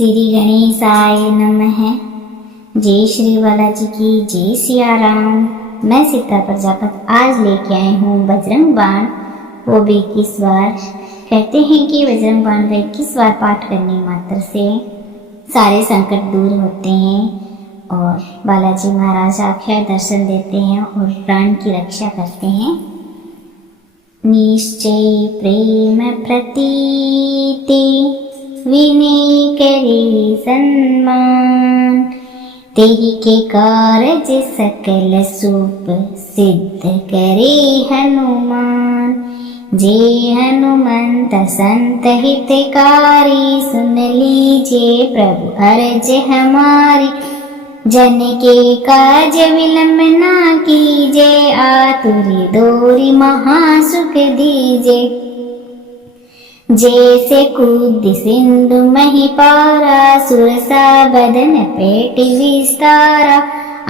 श्री गणेशाय नमः। जय श्री बालाजी की जय सिया राम। मैं सीता प्रजापति आज लेके आई हूँ बजरंग बाण, वो भी 21 बार। कहते हैं कि बजरंग बाण का 21 बार पाठ करने मात्र से सारे संकट दूर होते हैं और बालाजी महाराज आख्या दर्शन देते हैं और प्राण की रक्षा करते हैं। निश्चय प्रेम प्रतीति विनय करे सन्मान, तेहि के कारज सकल सुप सिद्ध करे हनुमान। जे हनुमंत संत हितकारी, सुन लीजिए प्रभु अर्ज हमारी। जन के काज विलंब ना कीजे, आतुरी दोरी महासुख दीजे। जैसे कूद सिंधु मही पारा, सुरसा बदन पेट विस्तारा।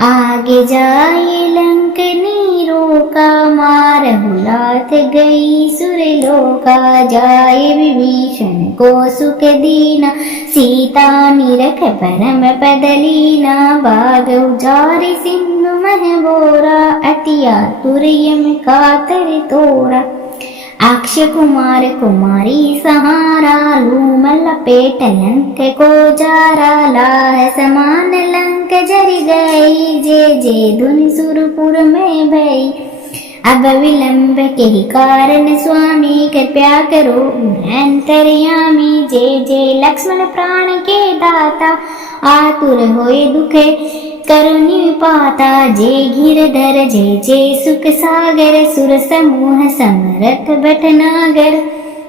आगे जाए लंक नीरोका, मारहु लाथ गई सुरलोका। जाए विभीषण को सुख दीना, सीता निरख परम पद लीना। बाग उजारि सिंधु मह बोरा, अति आतुर यम कातर तोरा। अक्ष कुमार कुमारी सहारा, लूम लपेट लंक को जारा। लाह समान लंक जर गई, जे जे धुनि सुरपुर में भई। अब विलंब के ही कारण स्वामी, कृपया करो अंतर्यामी। जे जे लक्ष्मण प्राण के दाता, आतुर होए दुखे करुणि पाता। जे गिरधर जे जे सुख सागर, सुर समूह समरथ भटनागर।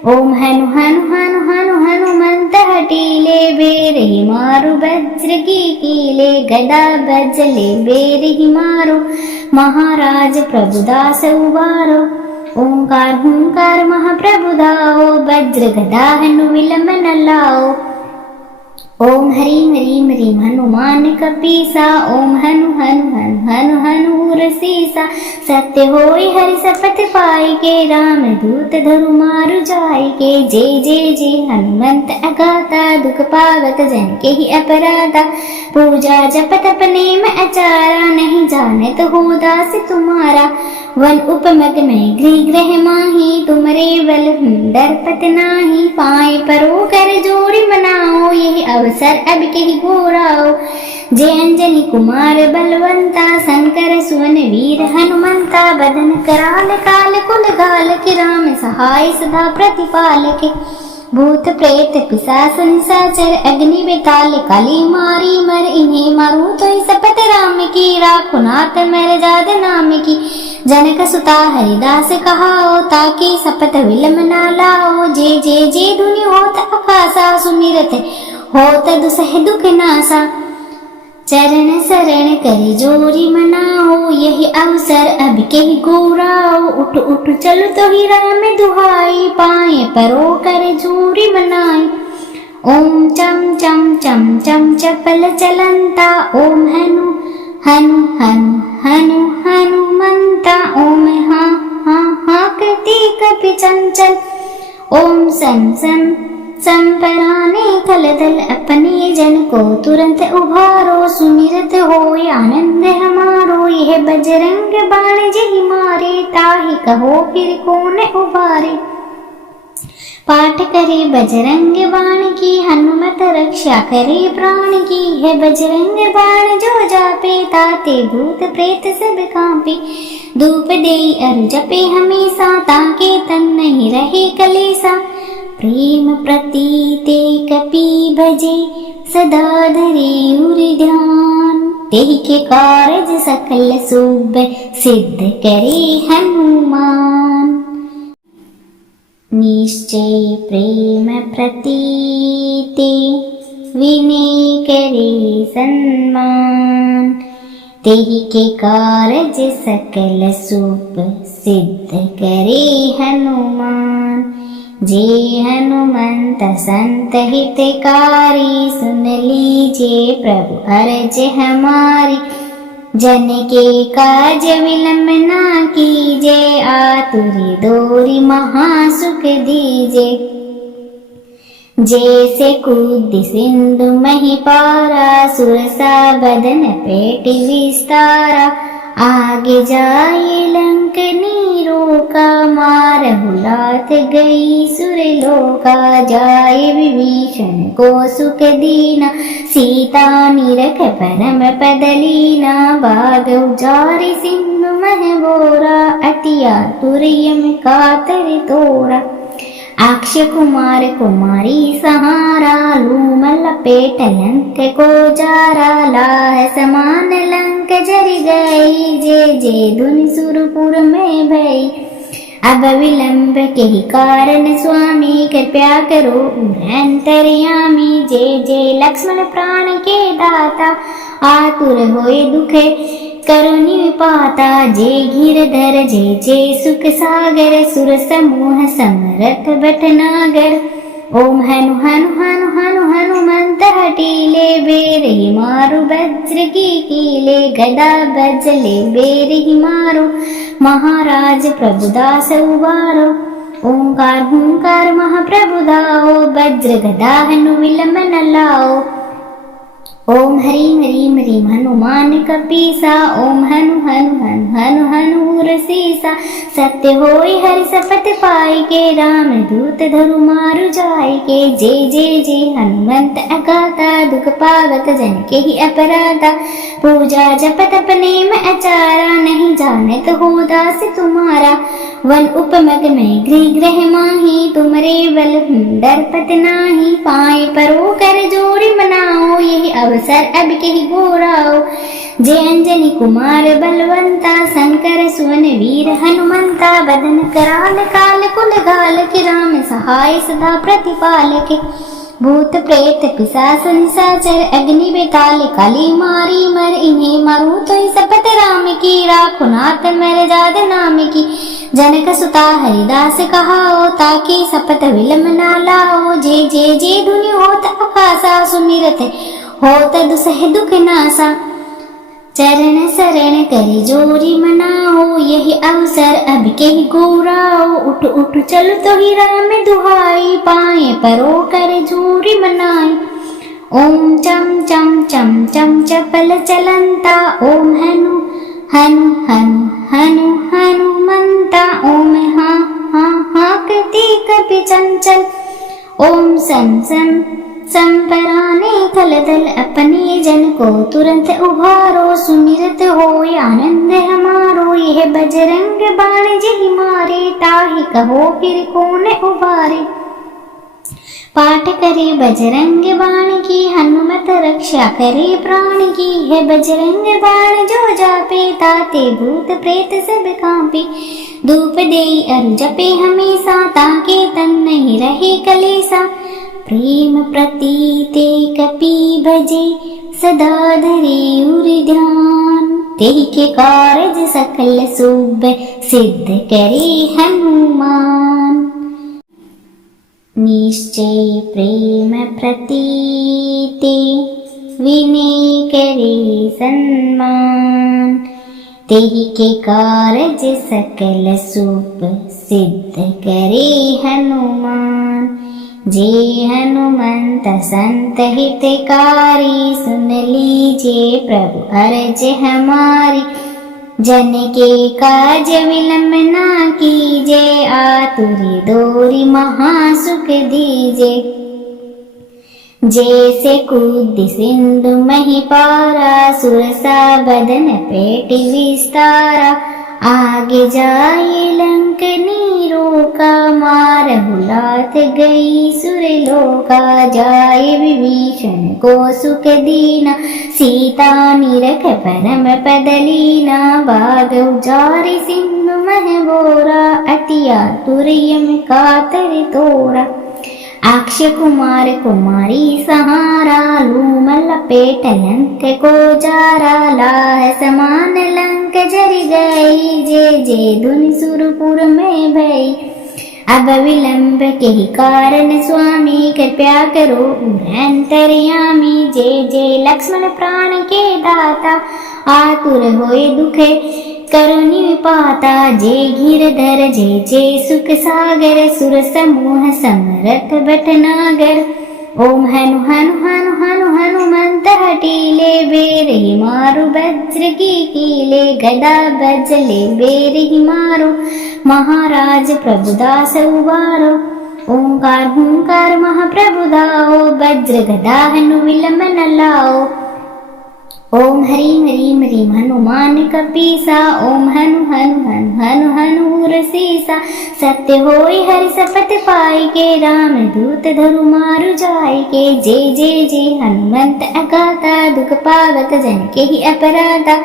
ओम हनु हनु हनु हनु हनुमंत हटीले, बेरहि मारु वज्र की कीले। गदा बजले बेरहि मारो, महाराज प्रभुदास उबारो। ओंकार हुंकार महाप्रभु दाओ, वज्र गदा हनु विलंब न लाओ। ओम हरीम ह्रीम ह्रीम हनुमान कपीसा, ओम हनु हनु हनु हनु हनु रसीसा। सत्य होय हरि शपथ पाई के, राम दूत धरु मारु जाय के। जय जय जय हनुमंत अगाता, दुख पावत जन के ही अपराधा। पूजा जप तप नेम आचारा, नहीं जाने तो हो दास तुम्हारा। वन उपमग में गृह ग्रह माही, तुमरे बल डरपत नाही। पाए परो कर जोड़ी मनाओ, यही अवसर अब के ही घोराओ। जय अंजनी कुमार बलवंता, शंकर सुवन वीर हनुमंता। बदन कराल काल कुल गाल के, राम सहाय सदा प्रतिपाल के। भूत प्रेत पिशाच निशाचर, अग्नि बेताल काली मारी मर। इन्हें मारू तो शपथ राम की, राखो नाथ मर जाद नाम की। जनक सुता हरिदास कहाओ, ताकि शपथ विलंब ना लाओ। जे जे जे धुनि होत आकाशा, सुमिरत होत दुसह दुख नासा। चरण शरण कर जोरी मनाओ, यही अवसर अब के ही घोराओ। उठ उठ चलो तो ही राम दुहाई, पाए परो कर जोरी मनाई। ओम चम चम चम चम चपल चलंता, ओम हनु हनु हनु हनु हनुमंता। ओम हा हा हा कृति कपि चंचल, ओम सम सम संपराने थल थल। अपने जन को तुरंत उभारो, सुमिरत होय आनंद हमारो। यह बजरंग बाण जेहि मारे, ताहि कहो फिर कौन उबारे। पाठ करे बजरंग बाण की, हनुमत रक्षा करे प्राण की। है बजरंग बाण जो जापे, ताते भूत प्रेत सब कांपे। धूप देई अरु जपे हमेशा, ताके तन नहीं रहे कलेसा। प्रेम प्रतीते कपि भजे, सदा धरे उर ध्यान। तेहि के कारज सकल शुभ सिद्ध करे हनुमान। निश्चय प्रेम प्रतीति विनय करे सन्मान, तेहि के कारज सकल शुभ सिद्ध करे हनुमान। जे हनुमंत संत हितकारी, सुन लीजिए प्रभु अर्ज हमारी। जन के काज विलंब ना कीजे, आतुरी दोरी महासुख दीजे। जैसे कूदि सिंधु मही पारा सुरसा बदन पेट विस्तारा आगे जाए लंकनी रोका मारहु लाथ गई सुरलोका जाए विभीषण को सुख दीना सीता निरख परम पदलीना बाग उजारि सिंधु मह बोरा अतिया तुरियम कातर तोरा अक्ष कुमार कुमारी सहारा लूम लपेट लंक को जारा लाह समान लंक जरि गई जे जे धुनि सुरपुर में भई अब विलंब के ही कारण स्वामी कृपया करो अंतर्यामी जे जे लक्ष्मण प्राण के दाता आतुर होए दुखे करो निपाता जे गिरधर जे जे सुख सागर सुर समूह समरथ भटनागर ओम हनु हनु हनु हनु हनुमंत हटीले बेर ही मारु वज्र की कीले गदा बजले बेर ही मारो महाराज प्रभुदास उबारो ओंकार हुंकार महाप्रभु दाओ वज्र गदा हनु विलंब न लाओ ओम हरीम हरीम हरीम हनुमान कपीसा ओम हनु हनु हनु हनु हनु रसीसा सत्य होई हरि सपथ पाई के राम दूत धरु मारु जाय के जे हनुमंत अगाता दुख पावत जन के ही अपराधा पूजा जप तप नेम अचारा नहीं जानत हो दास तुम्हारा वन उपमग में गृह ग्रह माही तुमरे बल डरपत नाही पाए परो कर जोड़ी मनाओ यही अवसर अब के ही गोराओ जय अंजनी कुमार बलवंता शंकर सुवन वीर हनुमंता बदन कराल काल कुल गाल के राम सहाय सदा प्रतिपालक भूत प्रेत पिशाच निशाचर अग्नि बेताल काली मारी मर इन्हें मारू तो सपत राम की राखो नाथ मर जाद नाम की जनक सुता हरिदास कहाओ ताकि सपत विलम ना लाओ जे जे धुनि होत आकाशा सुमिरत होत दुसह दुख नासा चरण शरण करे जोरी मनाओ यही अवसर अब के ही गोराओ उठ उठ चल तो ही राम दुहाई पाए परो करे जोरी मनाई ओम चम चम चम चम चपल चलंता ओम हनु हनु हनु हनु हनुमंता ओम हाँ हाँ हाँ कृति कपि चंचल ओम सम सम संपराने थल दल अपने जन को तुरंत उभारो सुमिरत हो आनंद हमारो यह बजरंग बाण जी मारे ताहि कहो फिर कौन उबारे पाठ करे बजरंग बाण की हनुमत रक्षा करे प्राण की है बजरंग बाण जो जापे ताते भूत प्रेत सब कांपे धूप दे अरु जपे हमेशा ताके तन नहीं रहे कलेसा प्रेम प्रतीते कपि भजे सदा धरे उर ध्यान तेहि के कारज सकल शुभ सिद्ध करे हनुमान निश्चय प्रेम प्रतीते विनय करे सम्मान तेहि के कारज सकल शुभ सिद्ध करे हनुमान जे हनुमंत संत हितकारी सुन लीजिए प्रभु अर्ज हमारी जन के काज विलंब ना कीजे आतुरी दोरी महासुख दीजे जैसे कूदि सिंधु मही पारा सुरसा बदन पेट विस्तारा आगे जाए लंकनी रोका मारहु लाथ गई सुरलोका जाए विभीषण को सुख दीना सीता निरख परम पदलीना बाग उजारि सिंधु मह बोरा अतिया तुरियम कातर तोरा अक्ष कुमार कुमारी सहारा लूम लपेट लंक को जारा लाह समान लंक जरि गई जे धुनि सुरपुर में भई अब विलंब के ही कारण स्वामी कृपया करो अंतर्यामी जे लक्ष्मण प्राण के दाता आतुर होए दुखे करुणी पाता जे गिरधर जय जय सुख सागर सुर समूह समरथ भटनागर। ओम हनु हनु हनु हनु हनुमंत हटीले बेरहि मारु वज्र की कीले गदा बजले बेरहि मारो महाराज प्रभुदास उबारो। ओंकार हुंकार महाप्रभु दाओ वज्र गदा हनु विलम न लाओ। ओम हरीम हरीम हरीम हनुमान कपीसा ओम हनु हनु हनु हनु हनु रसीसा। सत्य होय हरि सपथ पाई के राम दूत धरु मारु जाय के। जय जय जय हनुमंत अगाता दुख पावत जन के ही अपराधा।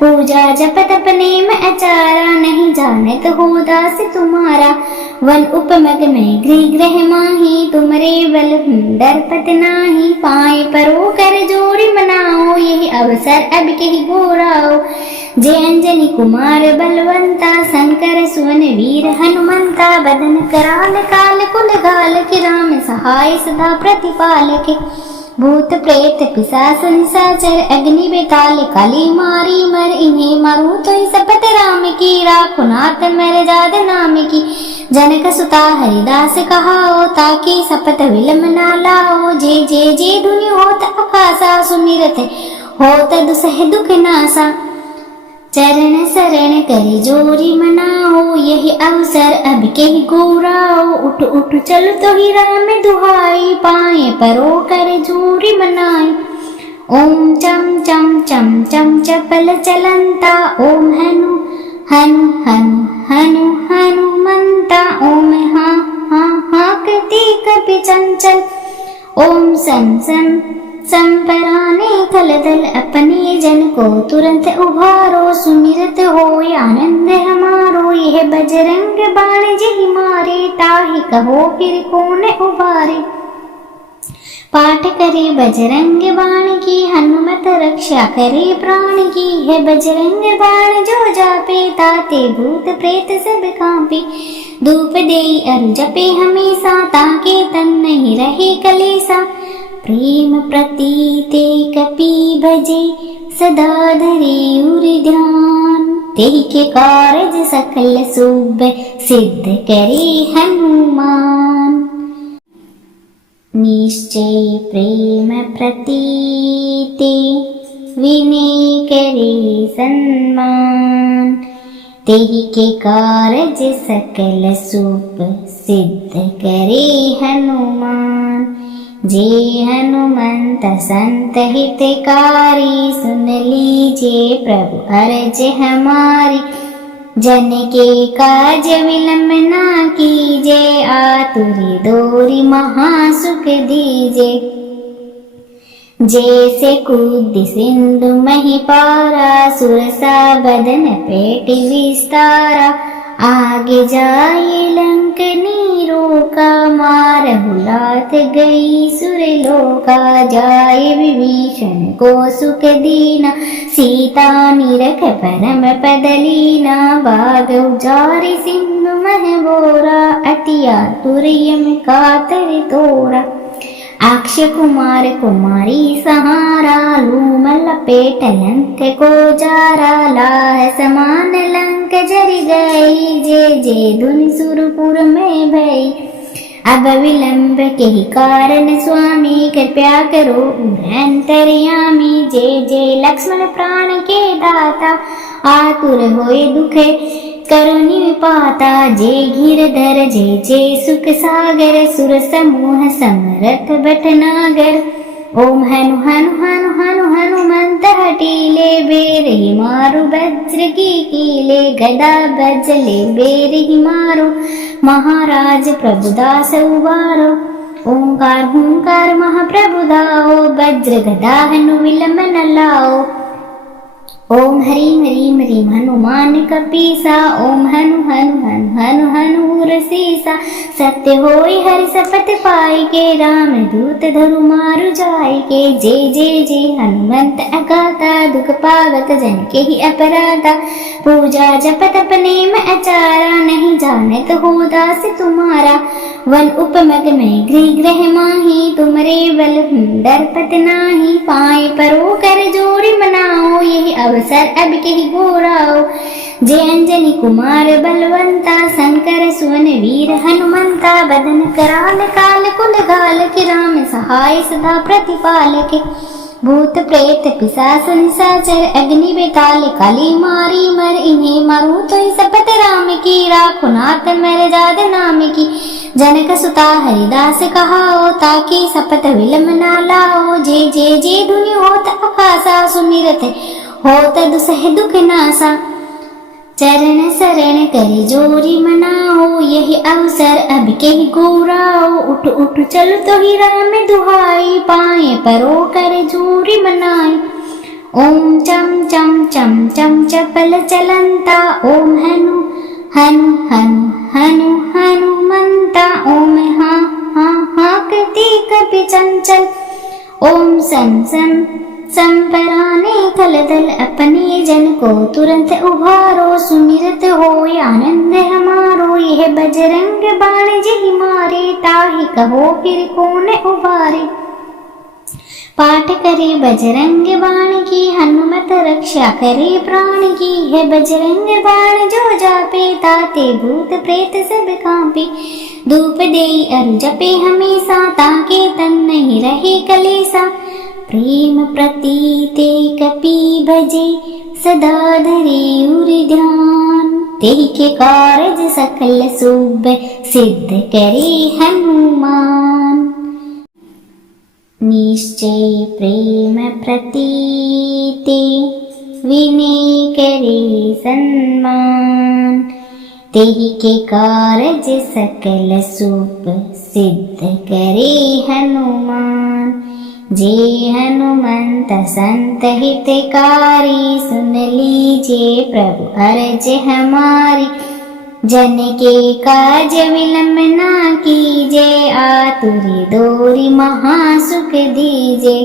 पूजा जप तप नेम आचारा नहीं जानत हो दास तुम्हारा। वन उपमग में गृह ग्रह माही तुमरे बल डरपत नाही। पाए परो कर जोड़ी मनाओ यही अवसर अब के ही गोराओ। जय अंजनी कुमार बलवंता शंकर सुवन वीर हनुमंता। बदन कराल काल कुल गाल के राम सहाय सदा प्रतिपाल के। भूत प्रेत पिशाच निशाचर अग्नि बेताल काली मारी मर इन्हें मारू तो ही सपत राम की। राखो नाथ मर जाद नाम की। जनक सुता हरिदास कहाओ ताकि सपत विलम ना लाओ। जय जय जय धुनि होत आकाशा सुमिरत होत दुसह दुख नासा। चरण शरण करे जोरी मनाओ यही अवसर अब के ही गोराओ। उठ उठ चल तो ही राम दुहाई पाए परो कर जोरी मनाई। ओम चम चम चम चम चपल चलंता ओम हनु हनु हनु हनु हनुमंता। ओम हा हा हा कृति कपि चंचल ओम सम सम संपराने थल थल अपने जन को तुरंत उभारो। सुमिरत हो आनंद हमारो यह बजरंग बाण जही मारे। ताहि कहो फिर कौन उबारे। पाठ करे बजरंग बाण की हनुमत रक्षा करे प्राण की। है बजरंग बाण जो जापे ताते भूत प्रेत सब कांपे। धूप देई अरु जपे हमेशा ताके तन नहीं रहे कलेसा। प्रेम प्रतीते कपि भजे सदा धरे उर ध्यान। तेहि के कारज सकल शुभ सिद्ध करे हनुमान। निश्चय प्रेम प्रतीते विनय करे सन्मान। तेहि के कारज सकल शुभ सिद्ध करे हनुमान। जे हनुमंत संत हितकारी सुन लीजिए प्रभु अर्ज हमारी। जन के काज विलंब ना कीजे आतुरी दोरी महासुख दीजे। जैसे कूद सिंधु मही पारा सुरसा बदन पेट विस्तारा। आगे जाए लंकनी रोका मारहु लाथ गई सुरलोका। जाए विभीषण को सुख दीना सीता निरख परम पद लीना। बाग उजारि सिंधु मह बोरा अति आतुर यम कातर तोरा। अक्ष कुमार कुमारी सहारा लूम लपेट लंक को जारा। लाह समान लंक जरि गई जे जे धुनि सुरपुर में भई। अब विलंब के ही कारण स्वामी कृपया करो अंतर्यामी। जय जय लक्ष्मण प्राण के दाता आतुर होए दुखे करुणी पाता। जय गिरधर जय जय सुख सागर सुर समूह समरथ भटनागर। ओम हनु हनु हनु हनु हनुमंत हटीले बेरहि मारु वज्र की कीले। गदा बजले बेरहि मारो महाराज प्रभुदास उबारो। ओंकार हुंकार महाप्रभु दाओ वज्र गदा हनु विलम न लाओ। ओम हरीम हरीम हरीम हनुमान कपीसा ओम हनु हनु हनु हनु हनु रसीसा। सत्य होय हरि सपथ पाई के राम दूत धरु मारु जाय के। जय जय जय हनुमंत अगाता दुख पावत जन के ही अपराधा। पूजा जप तप नेम आचारा नहीं जानत हो दास तुम्हारा। वन उपमग में गृह ग्रह माही तुमरे बल डरपत नाही। पाए परो कर जोड़ी मनाओ यही अवसर अब कही घोराओ। जय अंजनी कुमार बलवंता, शंकर सुवन वीर हनुमंता, बदन कराल काल कुल घाल के, राम सहाय सदा प्रतिपाल के। भूत प्रेत पिशाच निशाचर, अग्नि बेताल काली मारी मर, इन्हें मारू तो सपत राम की, राखो नाथ मर जाद नाम की। जनक सुता हरिदास कहाओ, ताकि सपत विलम ना लाओ। जे जे जे धुनि होत अखासा, सुमिरत होत दुसह दुख नासा। चरण शरण कर जोरी मनाओ, यही अवसर अब कही घोराओ। उठ उठ चल तो ही राम दुहाई, पाए परो कर जोरी मनाई। ओम चम चम चम चम चपल चलंता, ओम हनु हनु हनु हनु हनुमंता। ओम हाँ हाँ हाँ कृति कपि चंचल, ओम सम सम संपराने थल थल, अपने जन को तुरंत उभारो। सुमिरत हो आनंद हमारो, यह बजरंग बाण जी मारे, ताहि कहो फिर कौन उबारे। पाठ करे बजरंग बाण की, हनुमत रक्षा करे प्राण की। है बजरंग बाण जो जापे, ताते भूत प्रेत सब कांपे। धूप दे अरु जपे हमेशा, ताके तन नहीं रहे कलेसा। प्रेम प्रतीते कपि भजे, सदा धरे उर ध्यान। तेहि के कारज सकल शुभ, सिद्ध करे हनुमान। निश्चय प्रेम प्रतीते, विनय करे सन्मान। तेहि के कारज सकल शुभ, सिद्ध करे हनुमान। जे हनुमंत संत हितकारी, सुन लीजिए प्रभु अर्ज हमारी। जन के काज विलंब ना कीजे, आतुरी दोरी महासुख दीजे।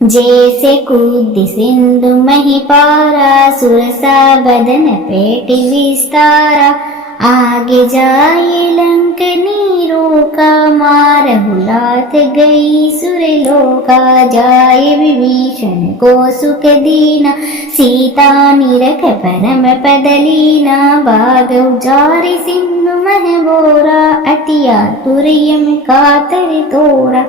जैसे कूद सिंधु मही पारा, सुरसा बदन पेट विस्तारा। आगे जाए लंक नीरो का, मारहु लाथ गई सुरलोका। जाए विभीषण को सुख दीना, सीता निरख परम पद लीना। बाग उजारि सिंधु मह बोरा, अति आतुर यम कातर तोरा।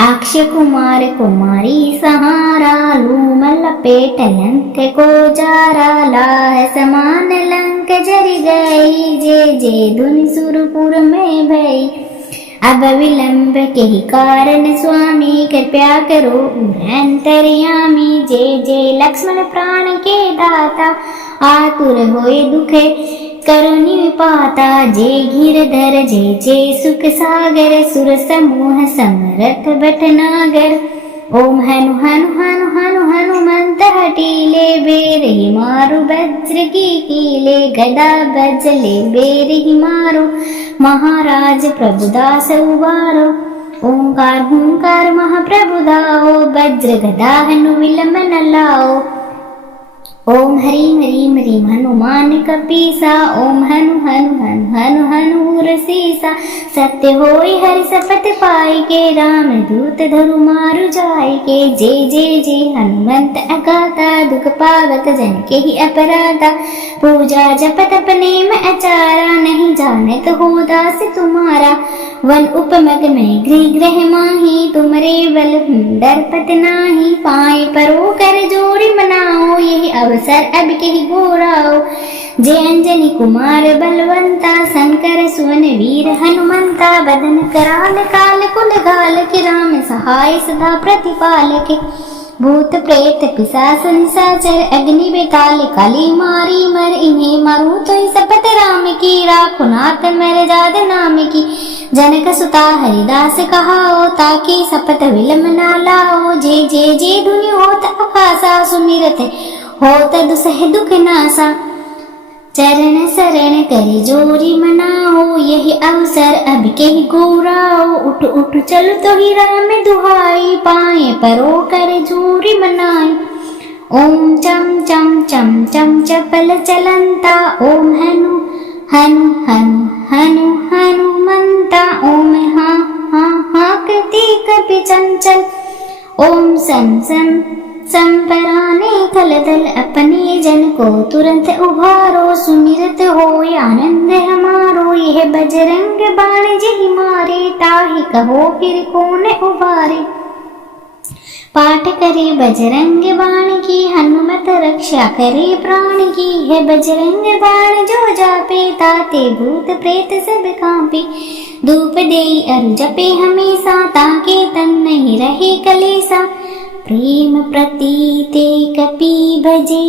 अक्षय कुमार कुमारी सहारा, लूम लपेट लंक को जारा। लाह समान लंक जर गई, जे जे धुनि सुरपुर में भई। अब विलंब के ही कारण स्वामी, कृपया करो अंतर्यामी। जे जे लक्ष्मण प्राण के दाता, आतुर होए दुख करो निपाता। जे गिरधर जे जे सुख सागर, सुर समूह समरथ भटनागर। ओम हनु हनु हनु हनु हनुमंत हटीले, बेर ही मारु वज्र की कीले। गदा बजले बेर ही मारो, महाराज प्रभुदास उबारो। ओंकार हुंकार महाप्रभु दाओ, वज्र गदा हनु विलंब न लाओ। ओम हरिम हरिम हरिम हनुमान कपीसा, ओम हनु हनु हनु हनु हनु रसीसा। सत्य होय हरि शपथ पाई के, राम दूत धरु मारु जाय के। जे जे जे हनुमंत अगाता, दुख पावत जन के ही अपराधा। पूजा जप तप नेम आचारा, नहीं जानत हो दास तुम्हारा। वन उपमग में गृह ग्रह माही, तुमरे बल डरपत नाही। पाए परो कर जोड़ी मनाओ, यही अवसर अब कही घोराओ। जय अंजनी कुमार बलवंता, शंकर सुवन वीर हनुमंता। बदन कराल काल कुल घाल के, राम सहाय सदा प्रतिपाल के। भूत प्रेत पिशाच निशाचर, अग्नि बेताल काली मारी मर। इन्हें मारू तो सपत राम की, राखो नाथ मर जाद नाम की। जनक सुता हरिदास कहाओ, ताकि सपत विलम ना लाओ। जे जे जे धुनि होत अखासा, सुमिरत होत दुसह दुख नासा। चरण शरण कर जोरी मनाओ, यही अवसर अब कही घोराओ। उठ उठ चल तो ही राम दुहाई, पाए परो कर जोरी मनाई। ओम चम चम चम चम चपल चलंता, ओम हनु हनु हनु हनु हनुमंता। ओम हाँ हाँ हाँ कृति कपि चंचल, ओम सम सम संपराने थल थल अपने जन को तुरंत उभारो, सुमिरत हो आनंद हमारो। यह बजरंग बाण जही मारे, ताहि कहो फिर कौन उबारे। पाठ करे बजरंग बाण की, हनुमत रक्षा करे प्राण की। है बजरंग बाण जो जापे, ताते भूत प्रेत सब कांपे। धूप देई अरु जपे हमेशा, ताके तन नहीं रहे कलेसा। प्रेम प्रतीते कपि भजे,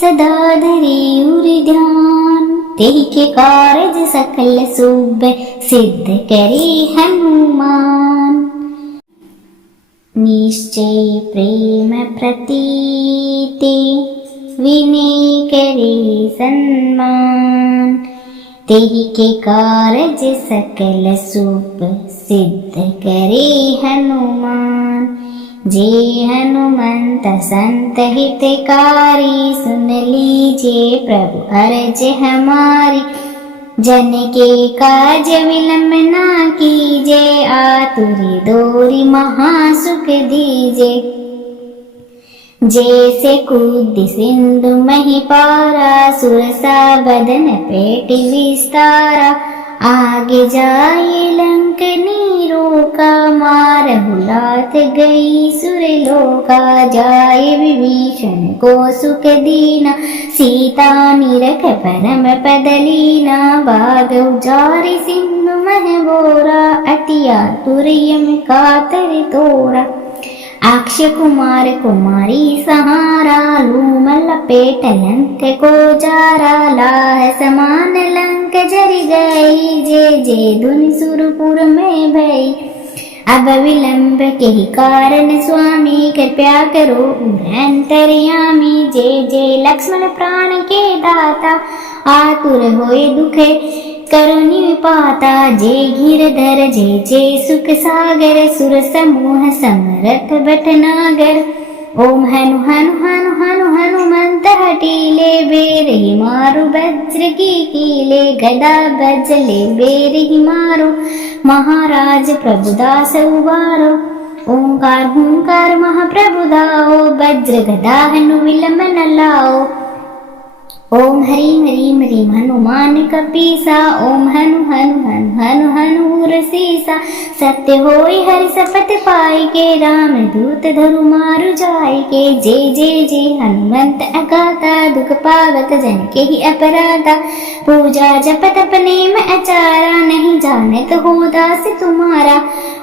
सदा धरे उर ध्यान। तेहि के कारज सकल शुभ, सिद्ध करे हनुमान। निश्चय प्रेम प्रतीते, विनय करे सम्मान। तेहि के कारज सकल शुभ, सिद्ध करे हनुमान। जे हनुमंत संत हितकारी, सुन लीजिए प्रभु अर्ज हमारी। जन के काज विलंब ना कीजे, आतुरी दोरी महासुख दीजे। जैसे कूद सिंधु मही पारा, सुरसा बदन पेट विस्तारा। आगे जाए लंक नीरोका, मारहु लाथ गई सुरलोका। जाए विभीषण को सुख दीना, सीता निरख परम पद लीना। बाग उजारि सिंधु मह बोरा, अति आतुर यम कातर तोरा। अक्ष कुमार कुमारी सहारा, लूम लपेट लंक को जारा। लाह समान लंक जरि गई, जे जे धुनि सुरपुर में भई। अब विलंब के ही कारण स्वामी, कृपया करो अंतर्यामी। जे जे लक्ष्मण प्राण के दाता, आतुर होए दुखे करो निपाता। जे गिरधर जे जे सुख सागर, सुर समूह समरथ भटनागर। ओम हनु हनु हनु हनु हनुमंत हटीले, बेरहि मारु वज्र की कीले। गदा बजले बेरहि मारो, महाराज प्रभुदास उबारो। ओंकार हुंकार महाप्रभु दाओ, वज्र गदा हनु विलंब न लाओ। ओम हरीम हरीम हरीम हनुमान कपीसा, ओम हनु हनु हनु हनु हनु रसीसा। सत्य होई हरि सपथ पाई के, राम दूत धरु मारु जाय के। जे जे जे हनुमंत अगाता, दुख पावत जन के ही अपराधा। पूजा जप तप नेम आचारा, नहीं जानत हो दास तुम्हारा।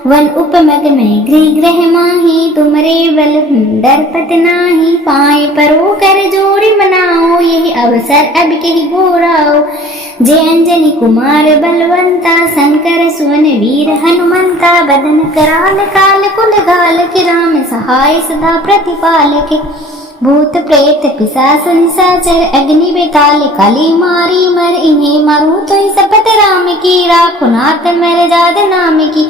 वन उपमग में गृह ग्रह माही, तुमरे बल डरपत नाही। पाए परो कर जोड़ी मनाओ, यही अवसर अब के ही गोराओ। जय अंजनी कुमार बलवंता, शंकर सुवन वीर हनुमंता। बदन कराल काल कुल गाल के, राम सहाय सदा प्रतिपाल के। भूत प्रेत पिशाच निशाचर, अग्नि बेताल काली मारी मर। इन्हें मारू तो सपत राम की, राखो नाथ मर जाद नाम की।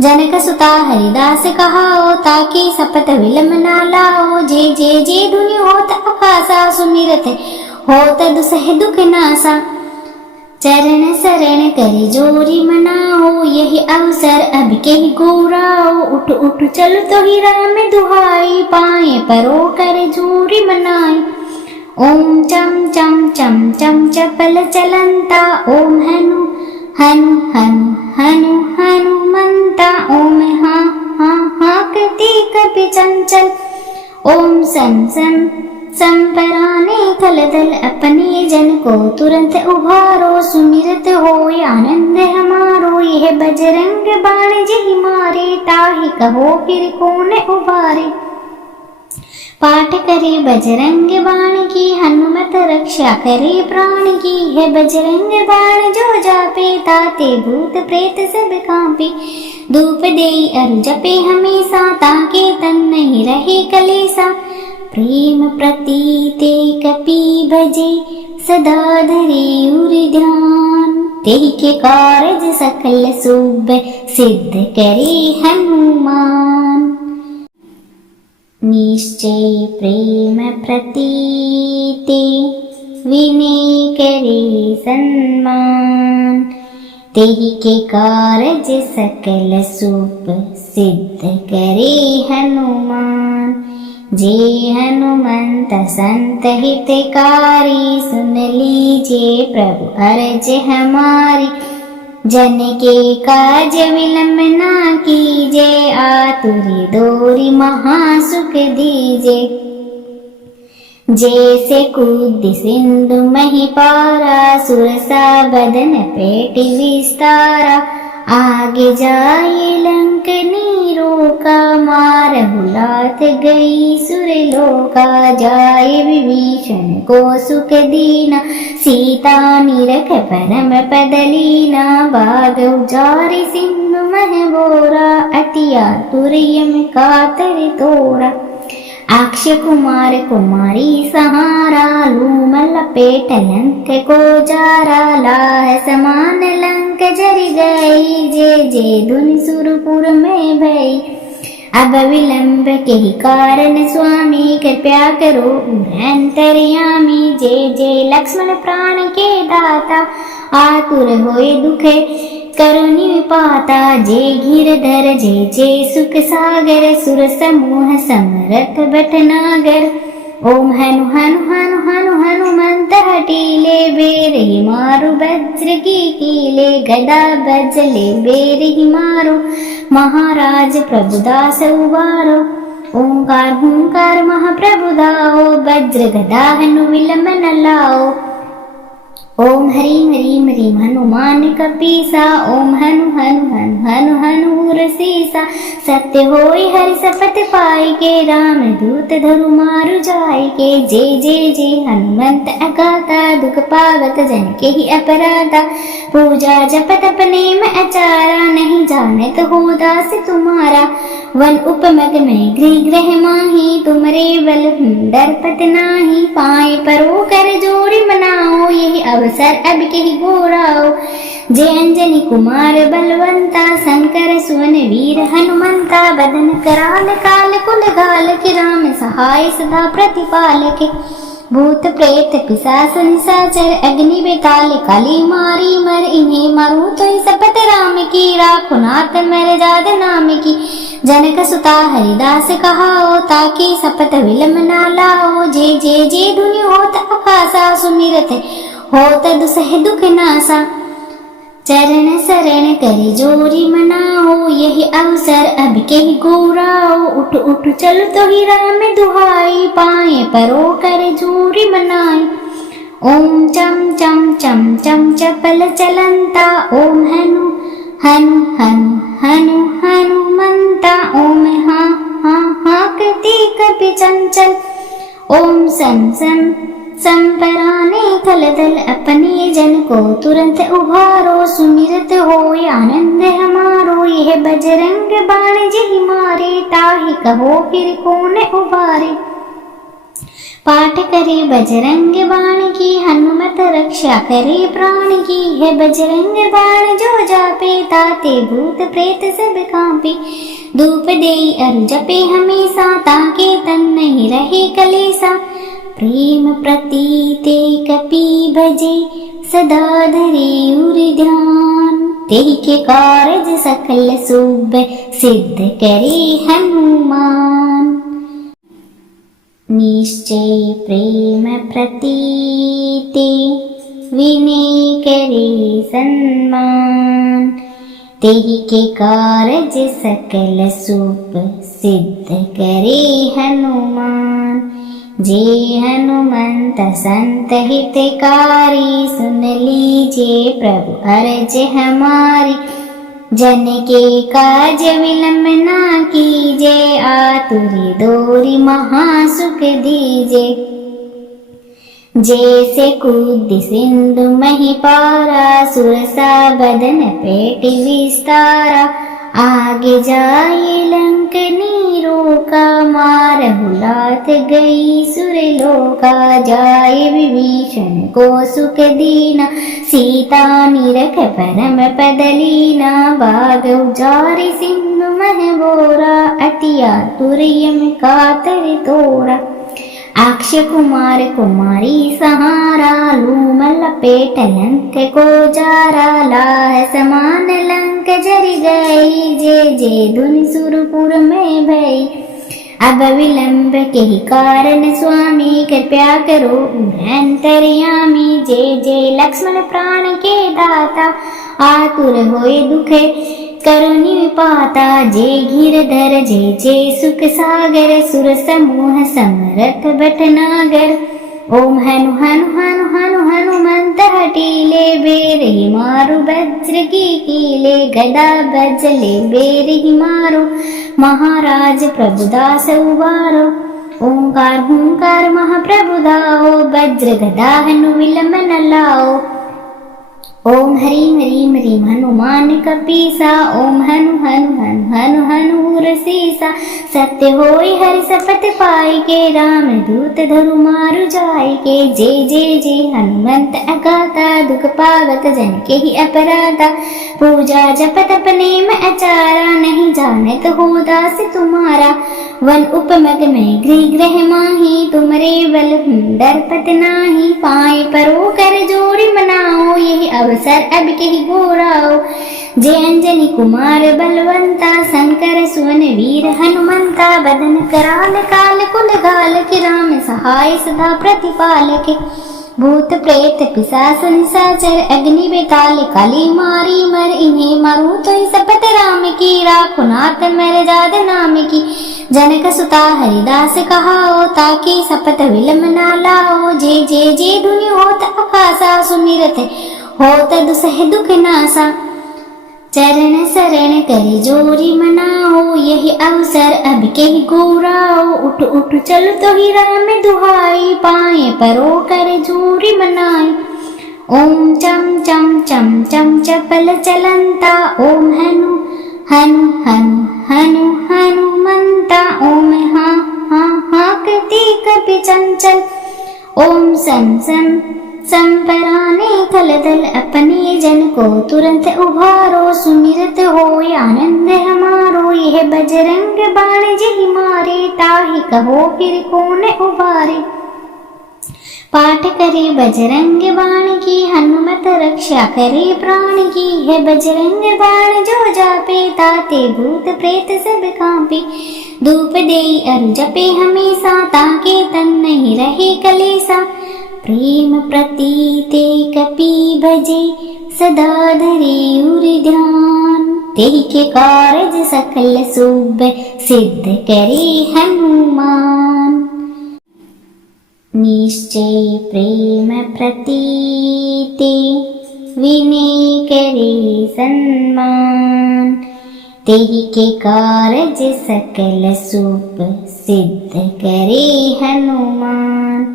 जनक सुता हरिदास कहाओ, ताकि सपत विलम ना लाओ। जे जे जे धुनि होत आकाशा, सुमिरत होत दुसह दुख नासा। चरण शरण करे जोरी मनाओ, यही अवसर अब के ही गोराओ। उठ उठ चल तो ही राम दुहाई, पाए परो कर जोरी मनाई। ओम चम चम चम चम चपल चलंता, ओम हनु हनु हनु हनु हनुमंता। ओम हाँ हाँ हाँ कृति कपि चंचल, ओम सम सम संपराने थल थल अपने जन को तुरंत उभारो। सुमिरत हो आनंद हमारो, यह बजरंग बाण जही मारे। ताहि कहो फिर कौन उबारे। पाठ करे बजरंग बाण की, हनुमत रक्षा करे प्राण की। है बजरंग बाण जो जापे, ताते भूत प्रेत सब कांपे। धूप देई अरु जपे हमेशा, ताके तन नहीं रहे कलेसा। प्रेम प्रतीते कपि भजे, सदा धरे उर ध्यान। तेहि के कारज सकल शुभ, सिद्ध करे हनुमान। निश्चय प्रेम प्रतीते, विनय करे सम्मान। तेहि के कारज सकल शुभ, सिद्ध करे हनुमान। जे हनुमंत संत हितकारी, सुन लीजिए प्रभु अर्ज हमारी। जन के काज विलंब ना कीजे, आतुरी दोरी महासुख दीजे। जैसे कूद सिंधु मही पारा, सुरसा बदन पेट विस्तारा। आगे जाए लंक नीरो का, मारहु लाथ गई सुरलोका। जाए विभीषण को सुख दीना, सीता निरख परम पद लीना। बाग उजारि सिंधु मह बोरा, अतिया तुरयम कातर तोरा। अक्षय कुमार कुमारी सहारा, लूम लपेट लंक को जारा। लाह समान लंक जर गई, जे जे धुनि सुरपुर में भई। अब विलंब के ही कारण स्वामी, कृपया करो अंतर्यामी। जे जे लक्ष्मण प्राण के दाता, आतुर होए दुख करुणी पाता। जे गिरधर जे जे सुख सागर, सुर समूह समरथ भटनागर। ओम हनु हनु हनु हनु हनुमंत हटीले, बेर ही मारु वज्र की कीले। गदा बजले बेर ही मारो, महाराज प्रभुदास उबारो। ओंकार हुंकार महाप्रभु दाओ, वज्र गदा हनु विलंब न लाओ। ओम हरीम हरीम हरीम हनुमान कपीसा, ओम हनु हनु हनु हनु हनु रसीसा। सत्य होई हरि सपथ पाई के, राम दूत धरु मारु जाय के। जे जे जे हनुमंत अगाता, दुख पावत जन के ही अपराधा। पूजा जप तप नेम आचारा, नहीं जानत हो दास तुम्हारा। वन उपमग में गृह ग्रह माही, तुमरे बल डरपत नाही। पाए परो कर जोड़ी मनाओ, यही अवसर अब के ही गोराओ। जय अंजनी कुमार बलवंता, शंकर सुवन वीर हनुमंता। बदन कराल काल कुल गाल के, राम सहाय सदा प्रतिपाल के। भूत प्रेत पिशाच निशाचर, अग्नि बेताल काली मारी मर। इन्हें मारू तो सपत राम की, राखो नाथ मर जाद नाम की। जनक सुता हरिदास कहाओ, ताकि सपत विलंब ना लाओ। जे जे जे धुनि होत आकाशा, सुमिरत होत दुसह दुख नासा। चरण शरण करे जोरी मनाओ, यही अवसर अब के ही गोराओ। उठ उठ चल तो ही राम दुहाई, पाए परो करे जोरी मनाई। ओम चम चम चम चम चपल चलंता, ओम हनु हनु हनु हनु हनुमंता। ओम हा हा हा कृति कपि चंचल, ओम सम सम संपराने थल थल। अपने जन को तुरंत उभारो, सुमिरत हो आनंद हमारो। यह बजरंग बाण जिहि मारे, ताहि कहो फिर कौन उबारे। पाठ करे बजरंग बाण की, हनुमत रक्षा करे प्राण की। है बजरंग बाण जो जापे, ताते भूत प्रेत सब कांपे। धूप देई अरु जपे हमेशा, ताके तन नहीं रहे कलेसा। प्रेम प्रतीते कपि भजे, सदा धरे उर ध्यान। तेहि के कारज सकल शुभ, सिद्ध करे हनुमान। निश्चय प्रेम प्रतीते, विनय करे सन्मान। तेहि के कारज सकल शुभ, सिद्ध करे हनुमान। जे हनुमंत संत हितकारी, सुन लीजिए प्रभु अर्ज हमारी। जन के काज विलंब ना कीजे, आतुरी दोरी महासुख दीजे। जैसे कूद सिंधु मही पारा, सुरसा बदन पेट विस्तारा। आगे जाए लंक नीरो का, मारहु लाथ गई सुरलोका। जाए विभीषण को सुख दीना, सीता निरख परम पद लीना। बाग उजारि सिंधु मह बोरा, अतिया तुरयम कातर तोरा। अक्षय कुमार कुमारी सहारा, लूम लपेट लंक को जारा। लाह समान लंक जर गई, जे जे धुनि सुरपुर में भई। अब विलंब के ही कारण स्वामी कृपया करो अंतर्यामी। जय जय लक्ष्मण प्राण के दाता, आतुर होए दुखे करो निपाता। जय गिरधर जय जय सुख सागर, सुर समूह समरथ भटनागर। ओम हनु हनु हनु हनु हनुमंत हटीले, बेर ही मारु वज्र की कीले, गदा बजले बेर ही मारो, महाराज प्रभुदास उबारो। ओंकार हुंकार महाप्रभु दाओ, वज्र गदा हनु विलंब न लाओ। ओम हरीम हरीम हरीम हनुमान कपीसा, ओम हनु हनु हनु हनु हनु रसीसा। सत्य होय हरि सपथ पाई के, राम दूत धरु मारु जाय के। जय जय जय हनुमंत अगाता, दुख पावत जन के ही अपराधा। पूजा जप तप नेम आचारा, नहीं जानत हो दास तुम्हारा। वन उपमग में गृह ग्रह माही, तुमरे बल डरपत नाही। पाए परो कर जोड़ी मनाओ, यही अवसर अब के ही गोराओ। जय अंजनी कुमार बलवंता, शंकर सुवन वीर हनुमंता। बदन कराल काल कुल गाल के, राम सहाय सदा प्रतिपालक। भूत प्रेत पिशाच निशाचर, अग्नि बेताल काली मारी मर। इन्हें मारू तो सपत राम की, राखो नाथ मर जाद नाम की। जनक सुता हरिदास कहाओ, ताकि सपत विलम ना लाओ। जय जय जय धुनि होत आकाशा, सुमिरत होत दुसह दुख नासा। चरण शरण कर जोरी मनाओ, यही अवसर अब के ही गोराओ। उठ उठ चल तो ही राम दुहाई, पाए परो कर जोरी मनाई। ओम चम चम चम चम चपल चलंता, ओम हनु हनु हनु हनु हनुमंता। ओम हा हा हा कृति कपि चंचल, ओम सम सम संपराने थल दल। अपने जन को तुरंत उभारो, सुमिरत हो आनंद हमारो। यह बजरंग बाण जहि मारे, ताहि कहो फिर कौन उबारे। पाठ करे बजरंग बाण की, हनुमत रक्षा करे प्राण की। है बजरंग बाण जो जापे, ताते भूत प्रेत सब कांपे। धूप देई अरु जपे हमेशा, ताके तन नहीं रहे कलेसा। प्रेम प्रतीते कपि भजे, सदा धरे उर ध्यान। तेहि के कारज सकल शुभ, सिद्ध करे हनुमान। निश्चय प्रेम प्रतीते, विनय करे सन्मान। तेहि के कारज सकल शुभ, सिद्ध करे हनुमान।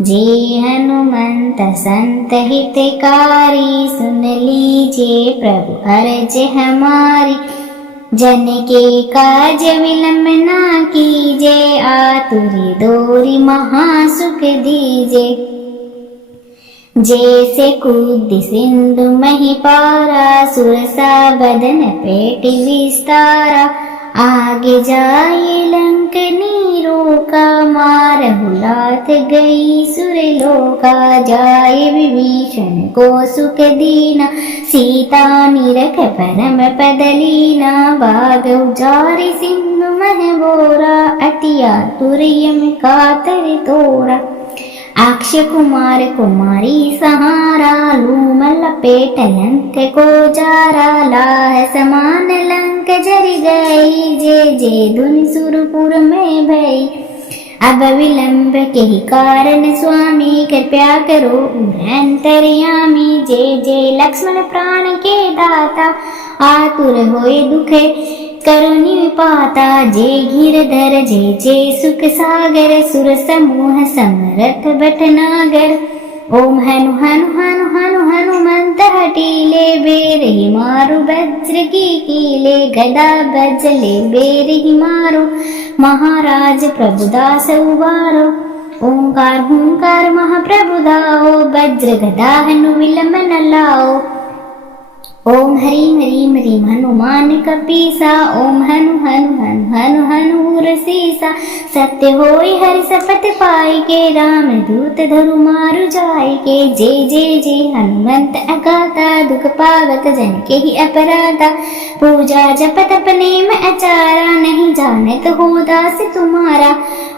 जे हनुमंत संत हितकारी, सुन लीजिए प्रभु अर्ज हमारी। जन के काज विलंब ना कीजे, आतुरी दोरी महासुख दीजे। जैसे कूद सिंधु मही पारा, सुरसा बदन पेट विस्तारा। आगे जाए लंक नीरो का, मारहु लाथ गई सुरलोका। जाए विभीषण को सुख दीना, सीता निरख परम पदलीना। बाग उजारि सिंधु मह बोरा, अतिया तुरयम कातर तोरा। अक्षय कुमार कुमारी सहारा, लूम लपेट लंक को जारा। लाह समान लंक जर गई, जे जे धुनि सुरपुर में भई। अब विलंब के ही कारण स्वामी कृपया करो अंतर्यामी। जय जय लक्ष्मण प्राण के दाता, आतुर होए दुखे करो निपाता। जय गिरधर जय जय सुख सागर, सुर समूह समरथ भटनागर। ओम हनु हनु हनु हनु हनुमंत हटीले, बेर ही मारु वज्र की कीले। गदा बजले बेर ही मारो, महाराज प्रभुदास उबारो। ओंकार हुंकार महाप्रभु दाओ, वज्र गदा हनु विलंब न लाओ। ओम ह्रीं ह्रीं ह्रीं हनुमान कपीसा। ओम हनु हनु हनु हनु हनु रसीसा। सत्य होय हरि सपथ पाई के, राम दूत धरु मारु जाय के। जय जय जय हनुमंत अगाता, दुख पावत जन के ही अपराधा। पूजा जप तप नेम आचारा, नहीं जानत हो दास तुम्हारा।